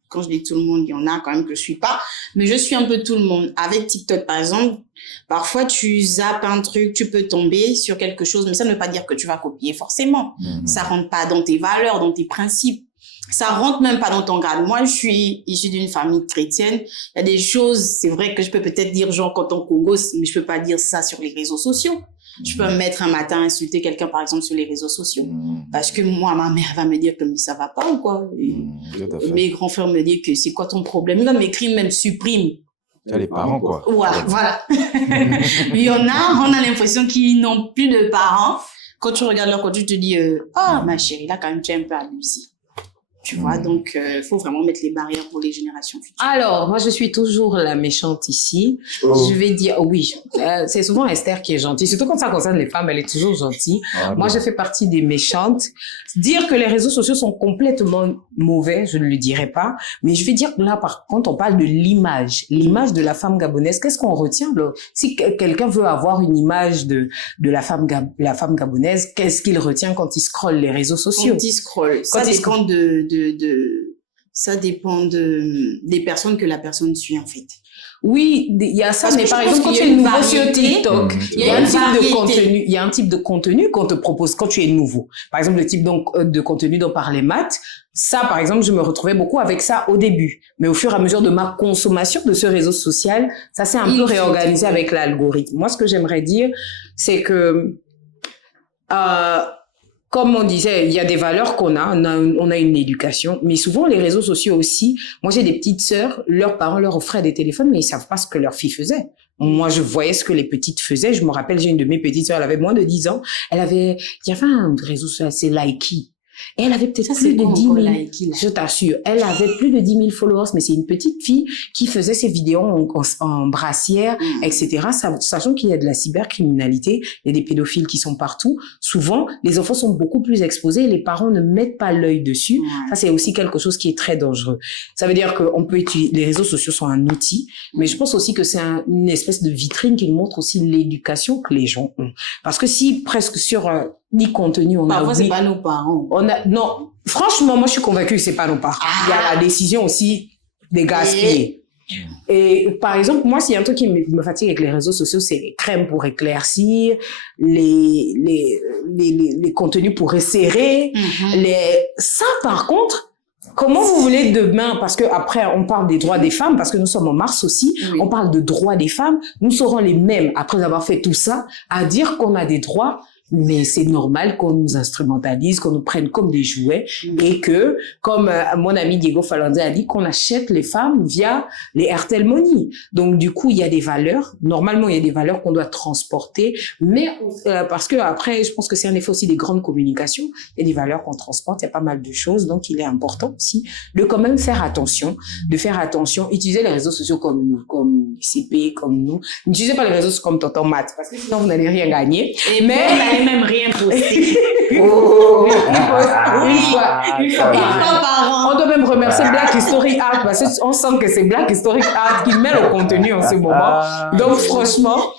Quand je dis tout le monde, il y en a quand même que je suis pas, mais je suis un peu tout le monde. Avec TikTok, par exemple, parfois tu zappes un truc, tu peux tomber sur quelque chose, mais ça ne veut pas dire que tu vas copier forcément. Ça rentre pas dans tes valeurs, dans tes principes. Ça rentre même pas dans ton grade. Moi, je suis issue d'une famille chrétienne. Il y a des choses, c'est vrai que je peux peut-être dire genre quand on Congo, mais je peux pas dire ça sur les réseaux sociaux. Je peux me mettre un matin insulter quelqu'un, par exemple, sur les réseaux sociaux. Parce que moi, ma mère va me dire que ça va pas ou quoi. Mes grands frères me disent que c'est quoi ton problème. Il va m'écrire même supprime. Il y a les parents, quoi. Voilà. Mais il y en a, on a l'impression qu'ils n'ont plus de parents. Quand tu regardes leur contenu, tu te dis, ma chérie, là, quand même, tu es un peu abusée. Tu vois, donc faut vraiment mettre les barrières pour les générations futures. Alors, moi, je suis toujours la méchante ici. Je vais dire, oui, c'est souvent Esther qui est gentille. Surtout quand ça concerne les femmes, elle est toujours gentille. Moi, je fais partie des méchantes. Dire que les réseaux sociaux sont complètement mauvais, je ne le dirais pas. Mais je vais dire que là, par contre, on parle de l'image de la femme gabonaise. Qu'est-ce qu'on retient là? Si quelqu'un veut avoir une image de la femme gabonaise, qu'est-ce qu'il retient quand il scrolle les réseaux sociaux? Quand il scrolle, ça dépend ça dépend des personnes que la personne suit, en fait. Oui, il y a ça, mais par exemple, quand tu es nouveau sur TikTok, il y a un type de contenu qu'on te propose quand tu es nouveau. Par exemple, le type de contenu dont parlait Matt, ça, par exemple, je me retrouvais beaucoup avec ça au début. Mais au fur et à mesure de ma consommation de ce réseau social, ça s'est un peu réorganisé avec l'algorithme. Moi, ce que j'aimerais dire, c'est que comme on disait, il y a des valeurs qu'on a, on a une éducation, mais souvent les réseaux sociaux aussi. Moi, j'ai des petites sœurs, leurs parents leur offraient des téléphones, mais ils savent pas ce que leur fille faisait. Moi, je voyais ce que les petites faisaient. Je me rappelle, j'ai une de mes petites sœurs, elle avait moins de 10 ans. Il y avait un réseau social, c'est Likey. Et elle avait peut-être plus de 10 000, je t'assure, elle avait plus de 10 000 followers, mais c'est une petite fille qui faisait ses vidéos en brassière, etc. Sachant qu'il y a de la cybercriminalité, il y a des pédophiles qui sont partout. Souvent, les enfants sont beaucoup plus exposés et les parents ne mettent pas l'œil dessus. Ça, c'est aussi quelque chose qui est très dangereux. Ça veut dire qu'on peut utiliser, les réseaux sociaux sont un outil, mais je pense aussi que c'est une espèce de vitrine qui montre aussi l'éducation que les gens ont. Parce que si presque sur ni contenu, parfois, c'est pas nos parents. Non, franchement, moi, je suis convaincue que c'est pas nos parents. Il y a la décision aussi des gaspiller. Et par exemple, moi, s'il y a un truc qui me fatigue avec les réseaux sociaux, c'est les crèmes pour éclaircir, les contenus pour resserrer, ça, par contre, comment vous voulez demain, parce que après on parle des droits des femmes, parce que nous sommes en mars aussi, on parle de droits des femmes, nous serons les mêmes, après avoir fait tout ça, à dire qu'on a des droits. Mais c'est normal qu'on nous instrumentalise, qu'on nous prenne comme des jouets et que, comme mon ami Diego Falandé a dit, qu'on achète les femmes via les Airtel Money. Donc, du coup, il y a des valeurs. Normalement, il y a des valeurs qu'on doit transporter, mais parce que après, je pense que c'est un effet aussi des grandes communications. Il y a des valeurs qu'on transporte, il y a pas mal de choses. Donc, il est important aussi de quand même faire attention, utiliser les réseaux sociaux comme nous, comme CP, comme nous. N'utilisez pas les réseaux sociaux comme Tonton Matt, parce que sinon, vous n'allez rien gagner. Même rien posté. Une fois par an. On doit même remercier Black History Art parce qu'on sent que c'est Black History Art qui met le contenu en ce moment. Donc franchement,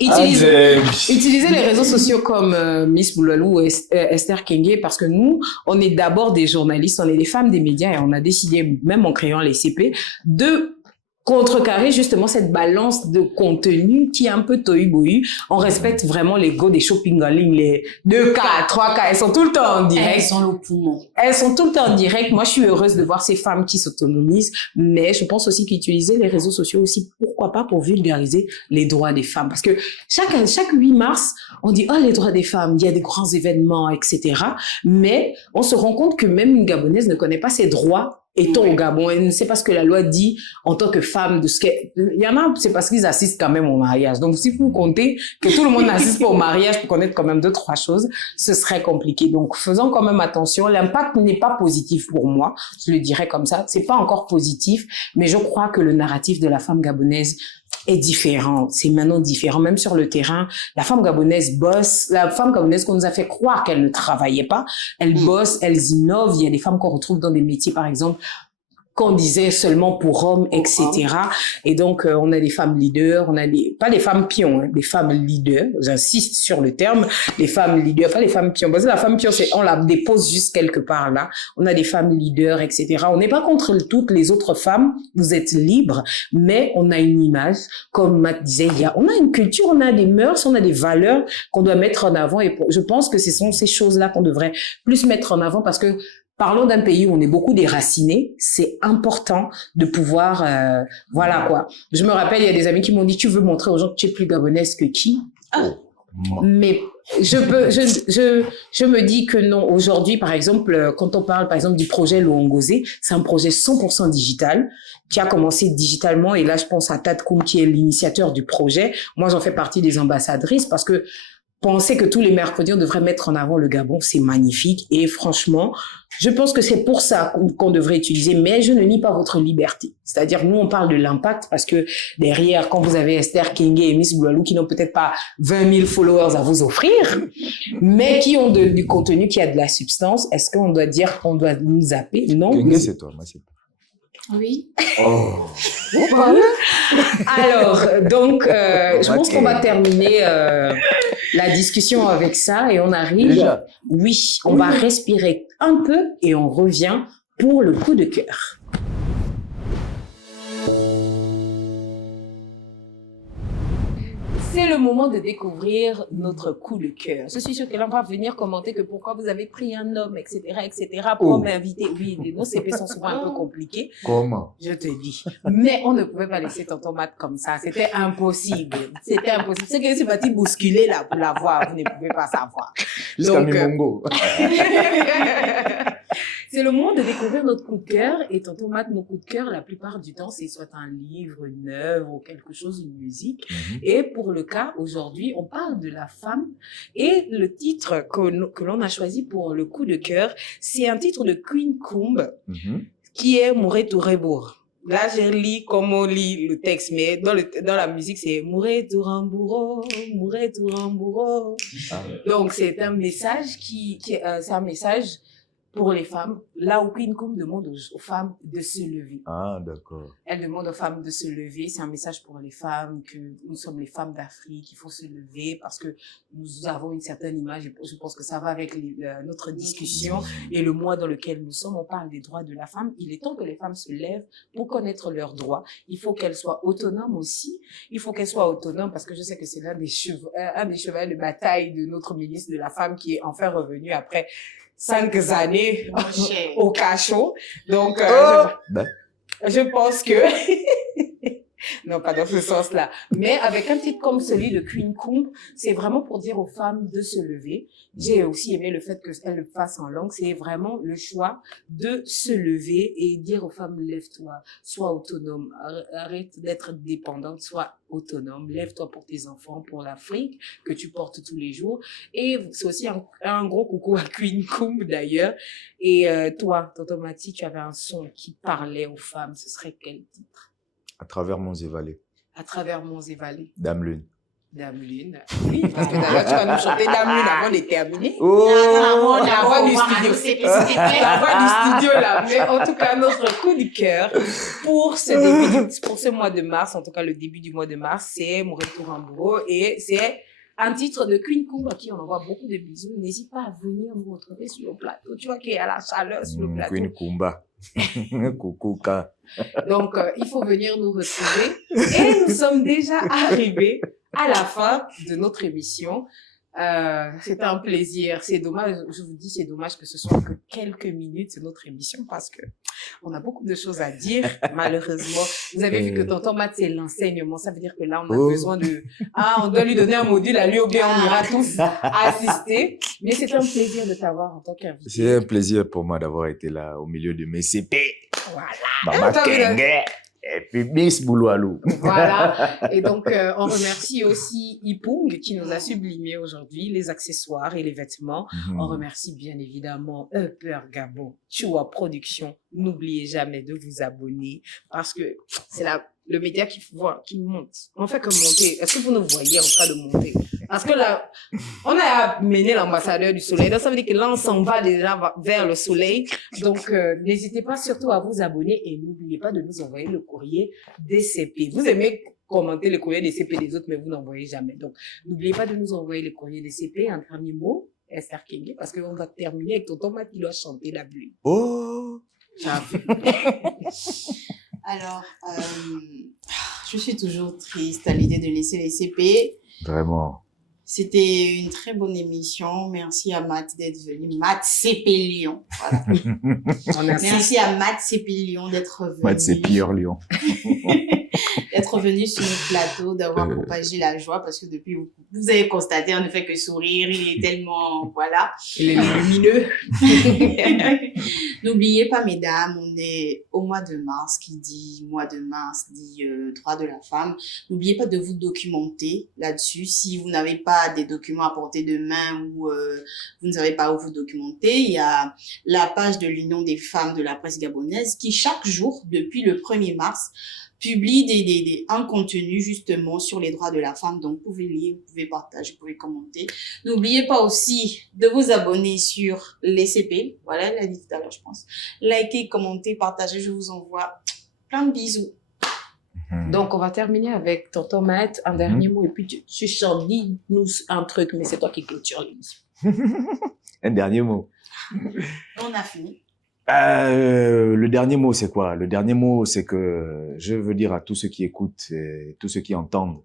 utilisez les réseaux sociaux comme Miss Boulalou ou Esther Kenge parce que nous, on est d'abord des journalistes, on est des femmes des médias et on a décidé, même en créant les CP, de contrecarrer justement cette balance de contenu qui est un peu tohu-bohu. On respecte vraiment les go des shopping en ligne, les 2K, 3K, elles sont tout le temps en direct. Elles sont le poumon. Elles sont tout le temps en direct. Moi, je suis heureuse de voir ces femmes qui s'autonomisent, mais je pense aussi qu'utiliser les réseaux sociaux aussi, pourquoi pas, pour vulgariser les droits des femmes. Parce que chaque 8 mars, on dit, oh, les droits des femmes, il y a des grands événements, etc. Mais on se rend compte que même une Gabonaise ne connaît pas ses droits étant au Gabon, elle ne sait pas ce que la loi dit en tant que femme de ce qu'elle... Il y en a, c'est parce qu'ils assistent quand même au mariage. Donc, si vous comptez que tout le monde n'assiste pas au mariage pour connaître quand même 2-3 choses, ce serait compliqué. Donc, faisons quand même attention. L'impact n'est pas positif pour moi. Je le dirais comme ça. C'est pas encore positif, mais je crois que le narratif de la femme gabonaise est différent. C'est maintenant différent. Même sur le terrain, la femme gabonaise bosse. La femme gabonaise qu'on nous a fait croire qu'elle ne travaillait pas, elle bosse, elle innove. Il y a des femmes qu'on retrouve dans des métiers, par exemple, qu'on disait seulement pour hommes, etc. Et donc, on a des femmes leaders, on a pas des femmes pions, hein, des femmes leaders. J'insiste sur le terme, les femmes leaders, pas les femmes pions. Parce que la femme pion, on la dépose juste quelque part là. On a des femmes leaders, etc. On n'est pas contre toutes les autres femmes. Vous êtes libres, mais on a une image, comme Matt disait, on a une culture, on a des mœurs, on a des valeurs qu'on doit mettre en avant. Et je pense que ce sont ces choses-là qu'on devrait plus mettre en avant parce que parlons d'un pays où on est beaucoup déracinés, c'est important de pouvoir, voilà quoi. Je me rappelle, il y a des amis qui m'ont dit, tu veux montrer aux gens que tu es plus gabonaise que qui? Mais je me dis que non. Aujourd'hui, par exemple, quand on parle, par exemple, du projet Luongozé, c'est un projet 100% digital qui a commencé digitalement. Et là, je pense à Tadkoum qui est l'initiateur du projet. Moi, j'en fais partie des ambassadrices parce que penser que tous les mercredis, on devrait mettre en avant le Gabon, c'est magnifique. Et franchement, je pense que c'est pour ça qu'on devrait utiliser, mais je ne nie pas votre liberté. C'est-à-dire, nous, on parle de l'impact parce que derrière, quand vous avez Esther Kenge et Miss Boulalou qui n'ont peut-être pas 20 000 followers à vous offrir, mais qui ont du contenu, qui a de la substance, est-ce qu'on doit dire qu'on doit nous zapper? Non. Kenge, c'est toi, moi, c'est toi. Oui. Oh. Alors, donc, je pense qu'on va terminer la discussion avec ça et on arrive. Déjà. Oui, on va respirer un peu et on revient pour le coup de cœur. C'est le moment de découvrir notre coup de cœur. Je suis sûre que l'on va venir commenter que pourquoi vous avez pris un homme, etc., pour m'inviter. Oui, nos CP sont souvent un peu compliqués. Comment? Je te dis. Mais on ne pouvait pas laisser tonton Matt comme ça. C'était impossible. C'était impossible. C'est que c'est parti bousculer là pour la voir. Vous ne pouvez pas savoir. Donc, c'est le moment de découvrir notre coup de cœur. Et tonton Matt, nos coups de cœur, la plupart du temps, c'est soit un livre, une œuvre ou quelque chose, une musique. Et pour le cas, aujourd'hui, on parle de la femme. Et le titre que l'on a choisi pour le coup de cœur, c'est un titre de Queen Coombe, qui est Mouré Touré-Bourg. Là, je lis comme on lit le texte, mais dans la musique, c'est Mouré Tourambouro, Mouré Tourambouro. Donc, c'est un message c'est un message pour les femmes, là où Queen Coombe demande aux femmes de se lever. Ah, d'accord. Elle demande aux femmes de se lever. C'est un message pour les femmes, que nous sommes les femmes d'Afrique, il faut se lever parce que nous avons une certaine image. Et je pense que ça va avec notre discussion et le mois dans lequel nous sommes. On parle des droits de la femme. Il est temps que les femmes se lèvent pour connaître leurs droits. Il faut qu'elles soient autonomes aussi. Il faut qu'elles soient autonomes parce que je sais que c'est un des chevaux de bataille de notre ministre de la Femme qui est enfin revenu après 5 années au cachot. Donc, je pense que... non, pas dans ce sens-là. Mais avec un titre comme celui de Queen Coombe, c'est vraiment pour dire aux femmes de se lever. J'ai aussi aimé le fait qu'elle le fasse en langue. C'est vraiment le choix de se lever et dire aux femmes, lève-toi, sois autonome, arrête d'être dépendante, sois autonome, lève-toi pour tes enfants, pour l'Afrique que tu portes tous les jours. Et c'est aussi un gros coucou à Queen Coombe d'ailleurs. Et toi, tonton Mati, tu avais un son qui parlait aux femmes. Ce serait quel titre? À travers Monts et Vallées. À travers Monts et Vallées. Dame Lune. Dame Lune. Oui, parce que d'ailleurs, tu vas nous chanter Dame Lune avant de terminer. Oh! La voix du studio. La voix du studio, là. Mais en tout cas, notre coup de cœur pour ce mois de mars, en tout cas le début du mois de mars, c'est Mouré Tourambouro et c'est un titre de Queen Kumba, à qui on envoie beaucoup de bisous. N'hésite pas à venir nous retrouver sur le plateau. Tu vois qu'il y a la chaleur sur le plateau. Queen Kumba. Coucou, Donc, il faut venir nous retrouver. Et nous sommes déjà arrivés à la fin de notre émission. C'était un plaisir. C'est dommage, je vous dis, c'est dommage que ce soit que quelques minutes de notre émission parce que on a beaucoup de choses à dire, malheureusement. Vous avez vu que tonton Matt, c'est l'enseignement. Ça veut dire que là, on a besoin de, on doit lui donner un module à lui ou bien on ira tous assister. Mais c'est un plaisir de t'avoir en tant qu'invité. C'est un plaisir pour moi d'avoir été là au milieu de mes CP. Voilà. Maman Kenge. Et puis Miss Bouloualou. Voilà. Et donc, on remercie aussi Ipung qui nous a sublimé aujourd'hui les accessoires et les vêtements. On remercie bien évidemment Upper Gabon, Chua Production. N'oubliez jamais de vous abonner parce que c'est le média qui monte. On fait que monter. Est-ce que vous nous voyez en train de monter? Parce que là, on a amené l'ambassadeur du soleil. Donc, ça veut dire que là, on s'en va déjà vers le soleil. Donc, n'hésitez pas surtout à vous abonner et n'oubliez pas de nous envoyer le courrier DCP. Vous aimez commenter le courrier DCP des autres, mais vous n'envoyez jamais. Donc, n'oubliez pas de nous envoyer le courrier DCP. Un dernier mot, Esther Kenge, parce qu'on va terminer avec tonton Matt qui doit chanter la pluie. Oh! Alors, je suis toujours triste à l'idée de laisser les CP. Vraiment. C'était une très bonne émission. Merci à Matt d'être venu. Matt CP Lyon. Voilà. Merci à Matt CP Lyon d'être venu. Matt CP Lyon. D'être venu sur le plateau, d'avoir propagé la joie parce que depuis, vous avez constaté, on ne fait que sourire. Il est tellement, voilà. Il est lumineux. N'oubliez pas, mesdames, on est au mois de mars. Qui dit mois de mars dit droit de la femme. N'oubliez pas de vous documenter là-dessus. Si vous n'avez pas des documents à portée de main ou vous ne savez pas où vous documenter, il y a la page de l'Union des femmes de la presse gabonaise qui chaque jour, depuis le 1er mars, publie un contenu justement sur les droits de la femme. Donc, vous pouvez lire, vous pouvez partager, vous pouvez commenter. N'oubliez pas aussi de vous abonner sur les CP. Voilà, elle l'a dit tout à l'heure, je pense. Likez, commentez, partagez. Je vous envoie plein de bisous. Donc, on va terminer avec tonton Matt, un dernier mot, et puis tu chantes, dis-nous un truc, mais c'est toi qui clôture l'émission. Un dernier mot. On a fini. Le dernier mot, c'est quoi? Le dernier mot, c'est que je veux dire à tous ceux qui écoutent et tous ceux qui entendent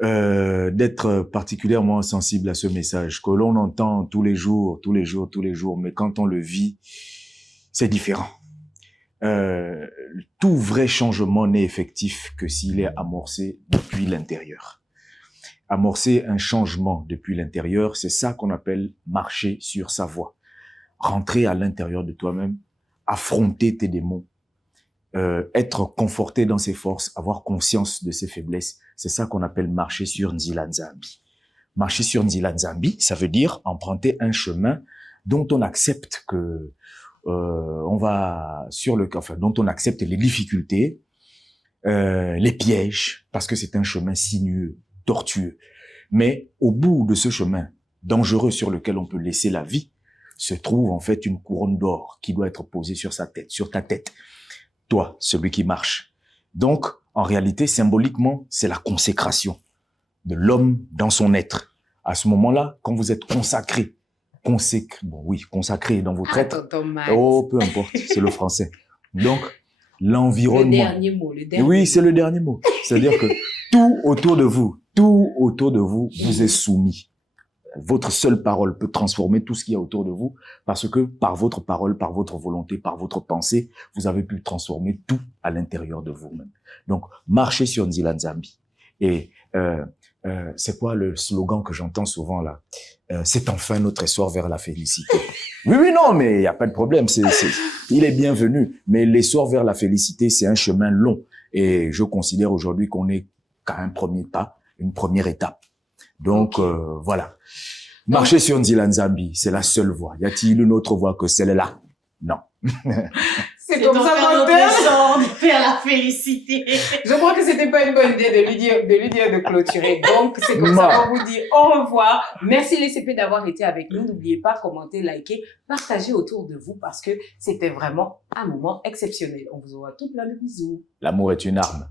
d'être particulièrement sensibles à ce message que l'on entend tous les jours, mais quand on le vit, c'est différent. Tout vrai changement n'est effectif que s'il est amorcé depuis l'intérieur. Amorcer un changement depuis l'intérieur, c'est ça qu'on appelle marcher sur sa voie. Rentrer à l'intérieur de toi-même, affronter tes démons, être conforté dans ses forces, avoir conscience de ses faiblesses, c'est ça qu'on appelle marcher sur Nzila Nzambi. Marcher sur Nzila Nzambi, ça veut dire emprunter un chemin dont on accepte que dont on accepte les difficultés, les pièges, parce que c'est un chemin sinueux, tortueux. Mais au bout de ce chemin dangereux sur lequel on peut laisser la vie, se trouve en fait une couronne d'or qui doit être posée sur sa tête, sur ta tête. Toi, celui qui marche. Donc, en réalité, symboliquement, c'est la consécration de l'homme dans son être. À ce moment-là, quand vous êtes consacré dans votre être. Oh, peu importe, c'est le français. Donc, l'environnement. Le dernier mot. Oui, c'est le dernier mot. C'est-à-dire que tout autour de vous vous est soumis. Votre seule parole peut transformer tout ce qu'il y a autour de vous parce que par votre parole, par votre volonté, par votre pensée, vous avez pu transformer tout à l'intérieur de vous-même. Donc, marchez sur Nzila Nzambi. Et c'est quoi le slogan que j'entends souvent là? C'est enfin notre essor vers la félicité. Oui, non, mais il n'y a pas de problème. Il est bienvenu. Mais l'essor vers la félicité, c'est un chemin long. Et je considère aujourd'hui qu'on est qu'à un premier pas, une première étape. Donc, voilà. Marcher sur Nzila Nzambi, c'est la seule voie. Y a-t-il une autre voie que celle-là? Non. C'est comme ça qu'on descend vers la félicité. Je crois que c'était pas une bonne idée de lui dire de clôturer. Donc, c'est comme ça qu'on vous dit au revoir. Merci les CP d'avoir été avec nous. N'oubliez pas, commenter, liker, partager autour de vous parce que c'était vraiment un moment exceptionnel. On vous envoie tout plein de bisous. L'amour est une arme.